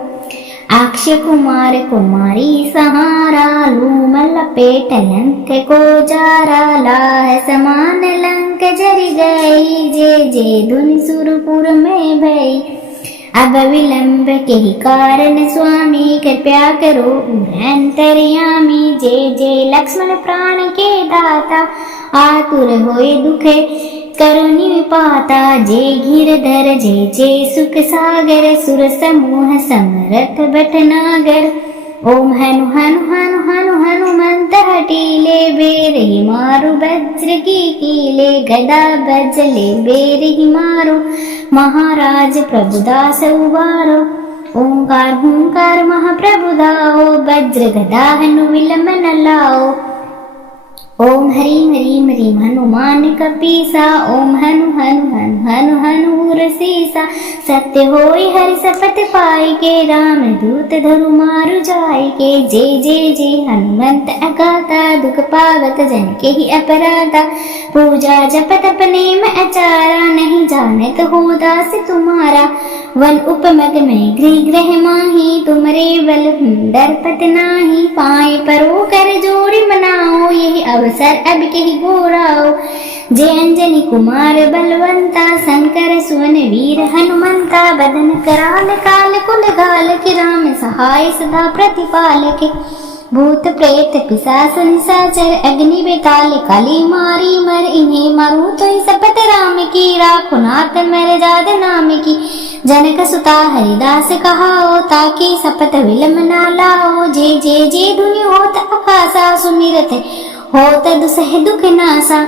अक्षय कुमार कुमारी सहारा, लूम लपेट लंक को जारा। लाह समान लंक जर गई, जे जे धुनि सुरपुर में भई। अब विलंब के ही कारण स्वामी कृपया करो अंतर्यामी। जय जय लक्ष्मण प्राण के दाता, आतुर होए दुखे करो निपाता। जय गिरधर जय जय सुख सागर, सुर समूह समरथ भटनागर। ओम हनु हनु हनु हनु हनुमंत हटीले बेर ही मारु वज्र की कीले, गदा बजले बेर ही मारो महाराज प्रभुदास उबारो। ओंकार हुंकार महाप्रभु दाओ, वज्र गदा हनु विलंब न लाओ। ओम ह्रीं ह्रीं ह्रीं हनुमान कपीसा, ओम हनु हनु हनु हनु हनु रसीसा। सत्य होई हरि शपथ पाई के, राम दूत धरु मारु जाय के। जय जय जय हनुमंत अगाता, दुख पावत जन के ही अपराधा। पूजा जप तप नेम आचारा, नहीं जानत हो दास तुम्हारा। वन उपमग में गृह ग्रह माही, तुमरे बल डरपत नाही। पाए परो कर जोड़ी मनाओ, यही अवसर अब के ही गोराओ। जय अंजनी कुमार बलवंता, शंकर सुवन वीर हनुमंता। बदन कराल काल कुल गाल के, राम सहाय सदा प्रतिपालक। भूत प्रेत पिशाच निशाचर, अग्नि बेताल काली मारी मर। इन्हें मारू तो शपथ राम की, राखो नाथ मर जाद नाम की। जनक सुता हरिदास कहाओ, ताकि शपथ विलंब ना लाओ। जय जय जय धुनि होत आकाशा, सुमिरत होत दुसह दुख नासा।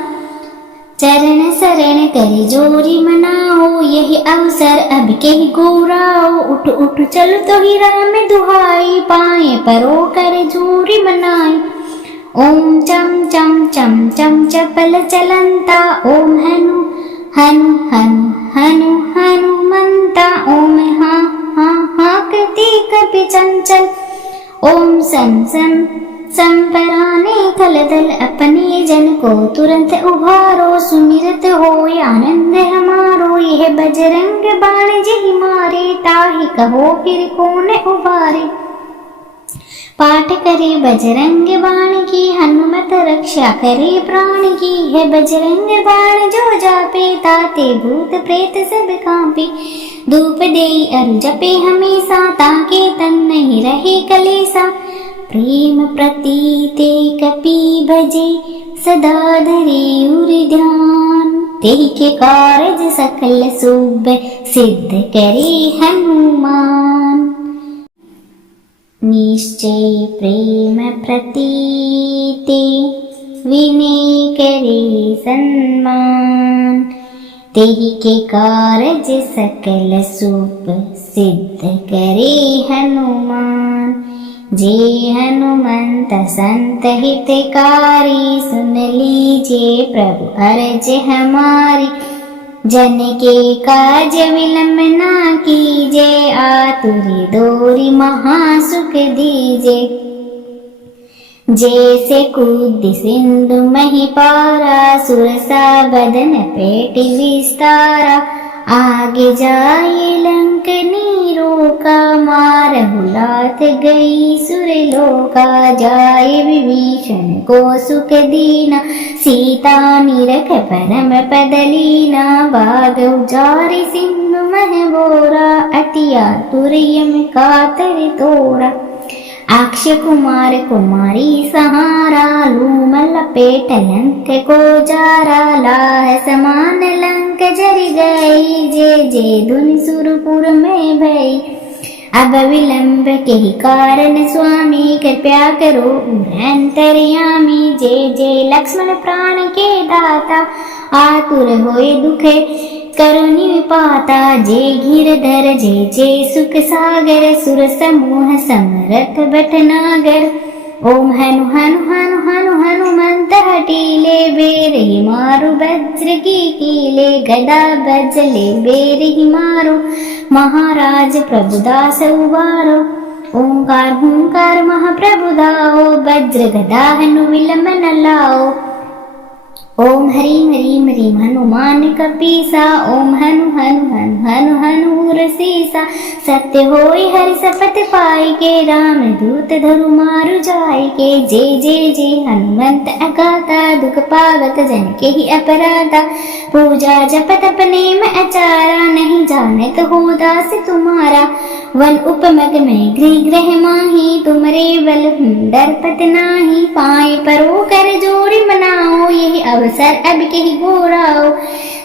चरण शरण करे जोरी मनाओ, यही अवसर अब के ही गोराओ। उठ उठ चल तो ही राम दुहाई, पाए परो कर जोरी मनाई। ओम चम चम चम चम चपल चलंता, ओम हनु हनु हनु हनु हनुमंता। ओम हाँ हाँ हाँ कृति कपि चंचल, ओम सम सम संपराने थल दल। अपने जन को तुरंत उभारो, सुमिरत हो आनंद हमारो। यह बजरंग बाण जिहि मारे, ताहि कहो फिर कौन उबारे। पाठ करे बजरंग बाण की, हनुमत रक्षा करे प्राण की। है बजरंग बाण जो जापे, ताते भूत प्रेत सब कांपे। धूप देई अरु जपे हमेशा, ताके तन नहीं रहे कलेसा। प्रेम प्रतीते कपि भजे, सदा धरे उर ध्यान। तेहि के कारज सकल शुभ, सिद्ध करे हनुमान। निश्चय प्रेम प्रतीते, विनय करे सन्मान। तेहि के कारज सकल शुभ, सिद्ध करे हनुमान। जय हनुमंत संत हितकारी, सुन लीजिए प्रभु अर्ज हमारी। जन के काज विलंब ना कीजे, आतुरी दोरी महासुख दीजे। जैसे कूद सिंधु मही पारा, सुरसा बदन पेट विस्तारा। आगे जाए लंक नीरो का, मारहु लाथ गई सुरलोका। जाए विभीषण को सुख दीना, सीता निरख परम पद लीना। बाग उजारि सिंधु मह बोरा, अति आतुर यम कातर तोरा। अक्ष कुमार कुमारी सहारा, लूम लपेट लंक को जारा। लाह समान लंक जर गई, जय जय धुनि सुरपुर में भई। अब विलंब के ही कारण स्वामी कृपया करो अंतर्यामी। जय जय लक्ष्मण प्राण के दाता, आतुर होए दुखे करो निपाता। जय गिरधर जय जय सुख सागर, सुर समूह समरथ भटनागर। ओम हनु हनु हनु हनु हनुमंत हटीले बेर ही मारु वज्र की कीले। गदा बजले बेर ही मारो महाराज प्रभुदास उबारो। ओंकार हुंकार महाप्रभु दाओ, वज्र गदा हनु विलंब न लाओ। ओम ह्रीं ह्रीं ह्रीं हनुमान कपीसा, ओम हनु हनु हनु हनु हनु रसीसा। सत्य होय हरि सपथ पाई के, राम दूत धरु मारु जाय के। जय जय जय हनुमंत अगाता, दुख पावत जन के ही अपराधा। पूजा जप तप नेम आचारा, नहीं जानत हो दास तुम्हारा। वन उपमग में गृह ग्रह माही, तुमरे बल डरपत नाही। पाए परो कर जोड़ी मनाओ, यही अवसर अब के ही गोराओ।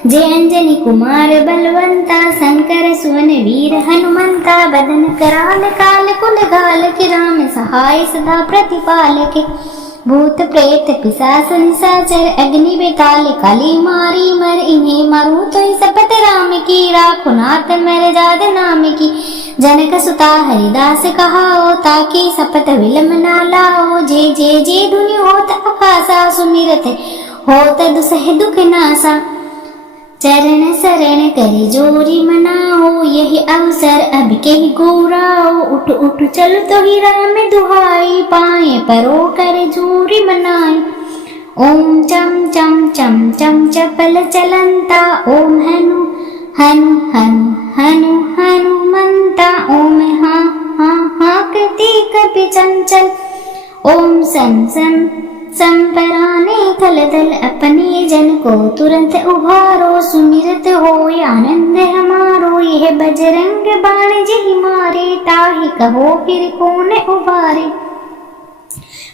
जय अंजनी कुमार बलवंता, शंकर सुवन वीर हनुमंता। बदन कराल काल कुल गाल के, राम सहाय सदा प्रतिपाल के। भूत प्रेत पिशाच निशाचर, अग्नि बेताल काली मारी मर। इन्हें मारू तो सपत राम की, राखो नाथ मर जाद नाम की। जनक सुता हरिदास कहाओ, ताकि सपत विलम ना लाओ। जय जय जय धुनि होत आकाशा, सुमिरत होत दुसह दुख नासा। चरण शरण करे जोरी मनाओ, यही अवसर अब के ही गोराओ। उठ उठ चल तो ही राम दुहाई, पाए परो कर जोरी मनाई। ओम चम चम चम चम चपल चलंता, ओम हनु हनु हनु हनु हनुमंता। ओम हाँ हाँ हाँ कृति कपि चंचल, ओम सम सम संपराने थल थल। अपने जन को तुरंत उभारो, सुमिरत हो आनंद हमारो। यह बजरंग बाण जही मारे, ताहि कहो फिर कौन उबारे।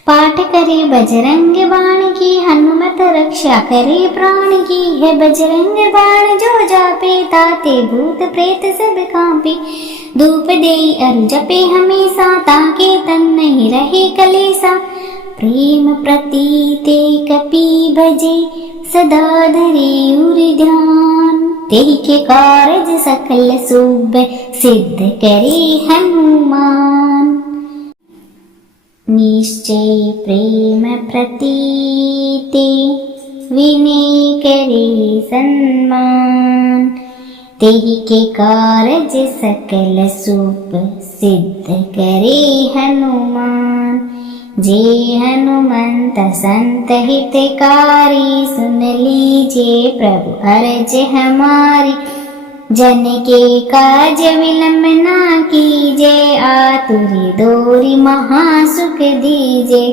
पाठ करे बजरंग बाण की, हनुमत रक्षा करे प्राण की। है बजरंग बाण जो जापे, ताते भूत प्रेत सब कांपे। धूप देई अरु जपे हमेशा, ताके तन नहीं रहे कलेसा। प्रेम प्रतीते कपि भजे, सदा धरे उर ध्यान। तेहि के कारज सकल शुभ, सिद्ध करे हनुमान। निश्चय प्रेम प्रतीते, विनय करे सम्मान। तेहि के कारज सकल शुभ, सिद्ध करे हनुमान। जे हनुमंत संत हितकारी, सुन लीजिए प्रभु अर्ज हमारी। जन के काज विलंब ना कीजे, आतुरी दोरी महासुख दीजे।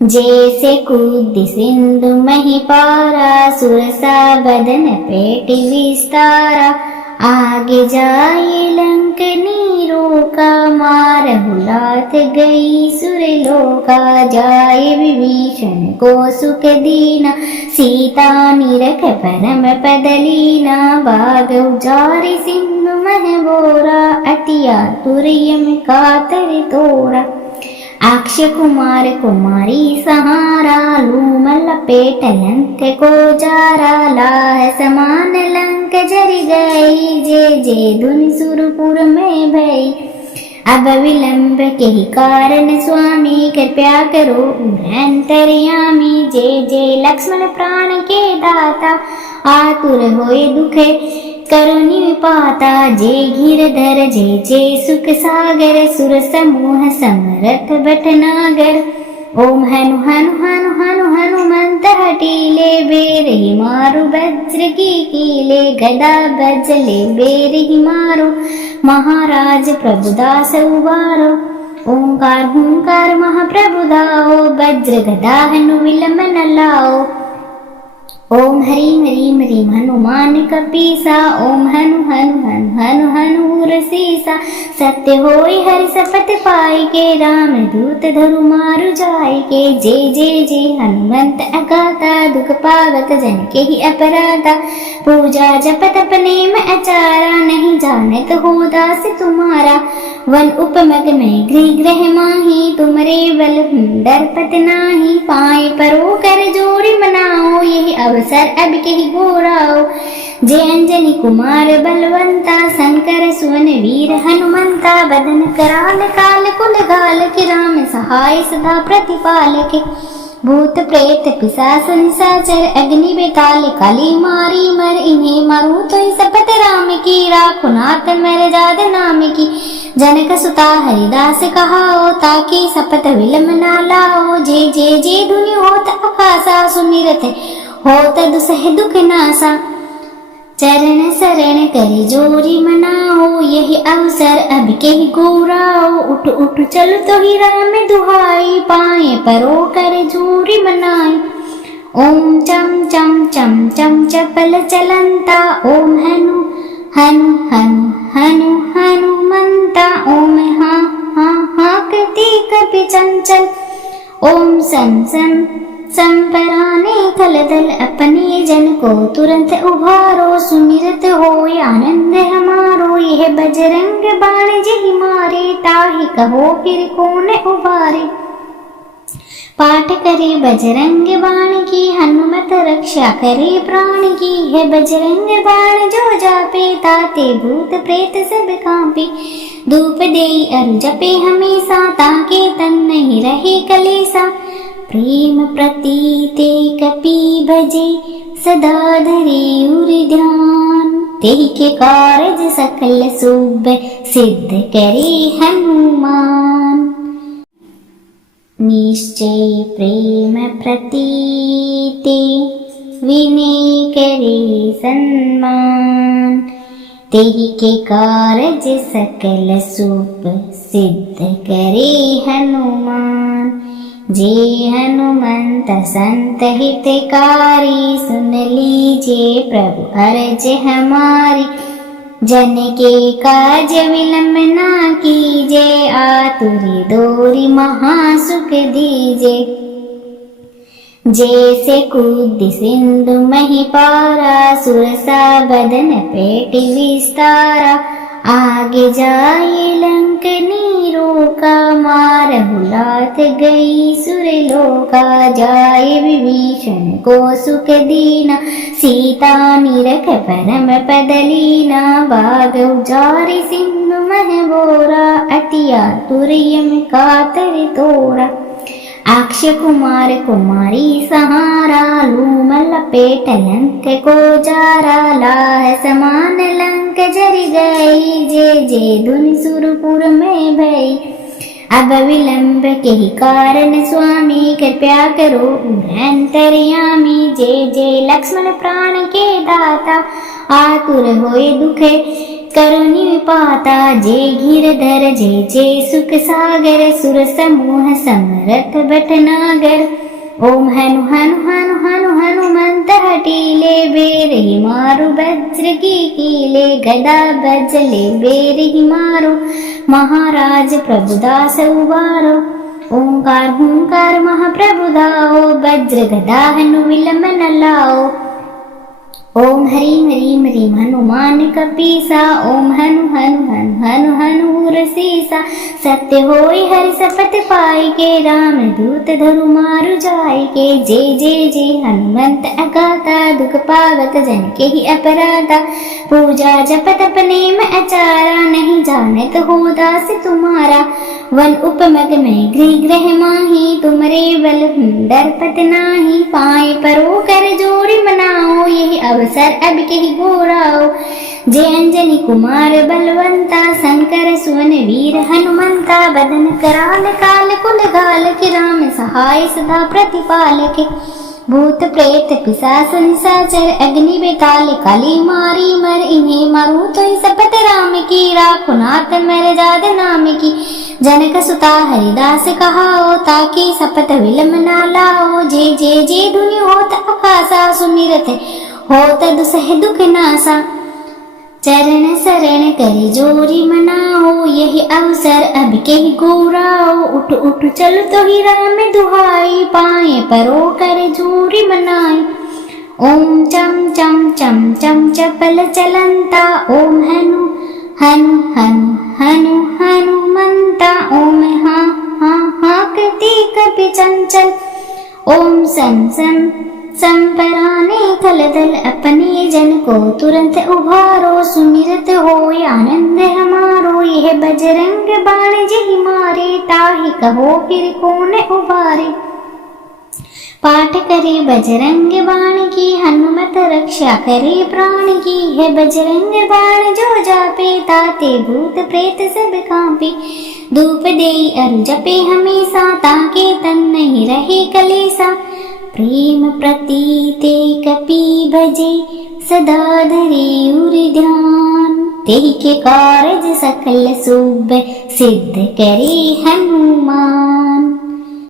जैसे कूद सिंधु मही पारा, सुरसा बदन पेट विस्तारा। आगे जाए लंक नीरोका, मारहु लाथ गई सुरलोका। जाए विभीषण को सुख दीना, सीता निरख परम पद लीना। बाग उजारि सिंधु मह बोरा, अति आतुर यम कातर तोरा। अक्ष कुमार कुमारी सहारा, लूम लपेट लंक को जारा। लाह समान लंक जरि गई, जे जे धुनि सुरपुर में भई। अब विलंब के ही कारण स्वामी, कृपया करो अंतर्यामी। जय जय लक्ष्मण प्राण के दाता, आतुर होए दुखे करुणि पाता। जय गिरधर जय जय सुख सागर, सुर समूह समरथ भटनागर। ओम हनु हनु हनु हनु हनुमंत हटीले, बेरहि मारु वज्र की कीले। गदा बजले बेरहि मारो, महाराज प्रभुदास उबारो। ओंकार हुंकार महाप्रभु दाओ, वज्र गदा हनु विलंब न लाओ। ओम ह्रीं ह्रीं ह्रीं हनुमान कपीसा, ओम हनु हनु हनु हनु हनु रसीसा। सत्य होय हरि सपथ पाई के, राम दूत धरु मारु जाय के। जय जय जय हनुमंत अगाता, दुख पावत जन के ही अपराधा। पूजा जप तप नेम आचारा, नहीं जानत हो दास तुम्हारा। वन उपमग में गृह ग्रह माही, तुमरे बल डरपत नाही। पाए परो कर जोड़ी मनाओ, यही अवसर अब के ही गोराओ। जय अंजनी कुमार बलवंता, शंकर सुवन वीर हनुमंता। बदन कराल काल कुल गाल के, राम सहाय सदा प्रतिपाल के। भूत प्रेत पिशाच निशाचर अग्नि बेताल काली मारी मर, इन्हें मारू तो शपथ राम की, राखो नाथ मेरे जाद नाम की। जनक सुता हरिदास कहाओ, ताकि शपथ विलम ना लाओ। जे जे जे धुनि होत आकाशा, सुमिरत होत दुसह दुख नासा। चरण शरण कर जोरी मनाओ, यही अवसर अब के ही गोराओ। उठ उठ चल तो ही राम दुहाई, पाए परो कर जोरी मनाई। ओम चम चम चम चम चपल चलंता, ओम हनु हनु हनु हनु हनुमंता। ओम हा हा हा कृति कपि चंचल, ओम सम सम संपराने थल दल, अपने जन को तुरंत उभारो। सुमिरत हो आनंद हमारो, यह बजरंग बाण जेहि मारे, ताहि कहो फिर कौन उबारे। पाठ करे बजरंग बाण की, हनुमत रक्षा करे प्राण की। है बजरंग बाण जो जापे, ताते भूत प्रेत सब कांपे। धूप देई अरु जपे हमेशा, ताके तन नहीं रहे कलेसा। प्रेम प्रतीते कपि भजे, सदा धरे उर ध्यान। तेहि के कारज सकल शुभ, सिद्ध करे हनुमान। निश्चय प्रेम प्रतीते, विनय करे सन्मान। तेहि के कारज सकल शुभ, सिद्ध करे हनुमान। जे हनुमंत संत हितकारी, सुन लीजिए प्रभु अर्ज हमारी। जन के काज विलंब ना कीजे, आतुरी दोरी महासुख दीजे। जैसे कूद सिंधु मही पारा, सुरसा बदन पेट विस्तारा। आगे जाए लंक नीरो का, मारहु लाथ गई सुरलोका। जाए विभीषण को सुख दीना, सीता निरख परम पदलीना। बाग उजारि सिंधु मह बोरा, अति आतुर यम कातर तोरा। अक्षय कुमार कुमारी सहारा, लूम लपेट लंक को जारा। लाह समान लंक जर गई, जे जे धुनि सुरपुर में भई। अब विलंब के ही कारण स्वामी, कृपया करो अंतर्यामी। जे जे लक्ष्मण प्राण के दाता, आतुर होए दुख करो निपाता। जे गिरधर जे जे सुख सागर, सुर समूह समरथ भटनागर। ओम हनु हनु हनु हनु हनुमंत हटीले, बेर ही मारु वज्र की कीले। गदा बजले बेर ही मारो, महाराज प्रभुदास उबारो। ओंकार हुंकार महाप्रभु दाओ, वज्र गदा हनु विलंब न लाओ। ओम हरिम हरिम हरिम हनुमान कपीसा, ओम हनु हनु हनु हनु हनु रसीसा। सत्य होय हरि शपथ पाई के, राम दूत धरु मारु जाय के। जे जे जे हनुमंत अगाता, दुख पावत जन के ही अपराधा। पूजा जप तप नेम आचारा, नहीं जानत हो दास तुम्हारा। वन उपमग में गृह ग्रह माही, तुमरे बल डरपत नाही। पाए परो कर जोड़ी मनाओ, यही अवसर अब के ही गोराओ। जय अंजनी कुमार बलवंता, शंकर सुवन वीर हनुमंता। बदन कराल काल कुल गाल के, राम सहाय सदा प्रतिपाल के। भूत प्रेत पिशाच निशाचर, अग्नि बेताल काली मारी मर। इन्हें मारू तो शपथ राम की, राखो नाथ मेरे जाद नाम की। जनक सुता हरिदास कहाओ, ताकि शपथ विलम ना लाओ। जे जे जे धुनि होत आकाशा, सुमिरत होत दुसह दुख नासा। चरण शरण कर जोरी मनाओ, यही अवसर अब के ही गोराओ। उठ उठ चल तो ही राम दुहाई, पाए परो कर जोरी मनाई। ओम चम चम चम चम चपल चलंता, ओम हनु हनु हनु हनु हनुमंता। ओम हा हा हा कृति कपि चंचल, ओम सम सम संपराने थल दल, अपने जन को तुरंत उभारो। सुमिरत हो आनंद हमारो, यह बजरंग बाण जेहि मारे। ताहि कहो फिर कौन उबारे। पाठ करे बजरंग बाण की, हनुमत रक्षा करे प्राण की। है बजरंग बाण जो जापे, ताते भूत प्रेत सब कांपे। धूप देई अरु जपे हमेशा, ताके तन नहीं रहे कलेसा। प्रेम प्रतीते कपि भजे, सदा धरे उर ध्यान। तेहि के कारज सकल शुभ, सिद्ध करे हनुमान।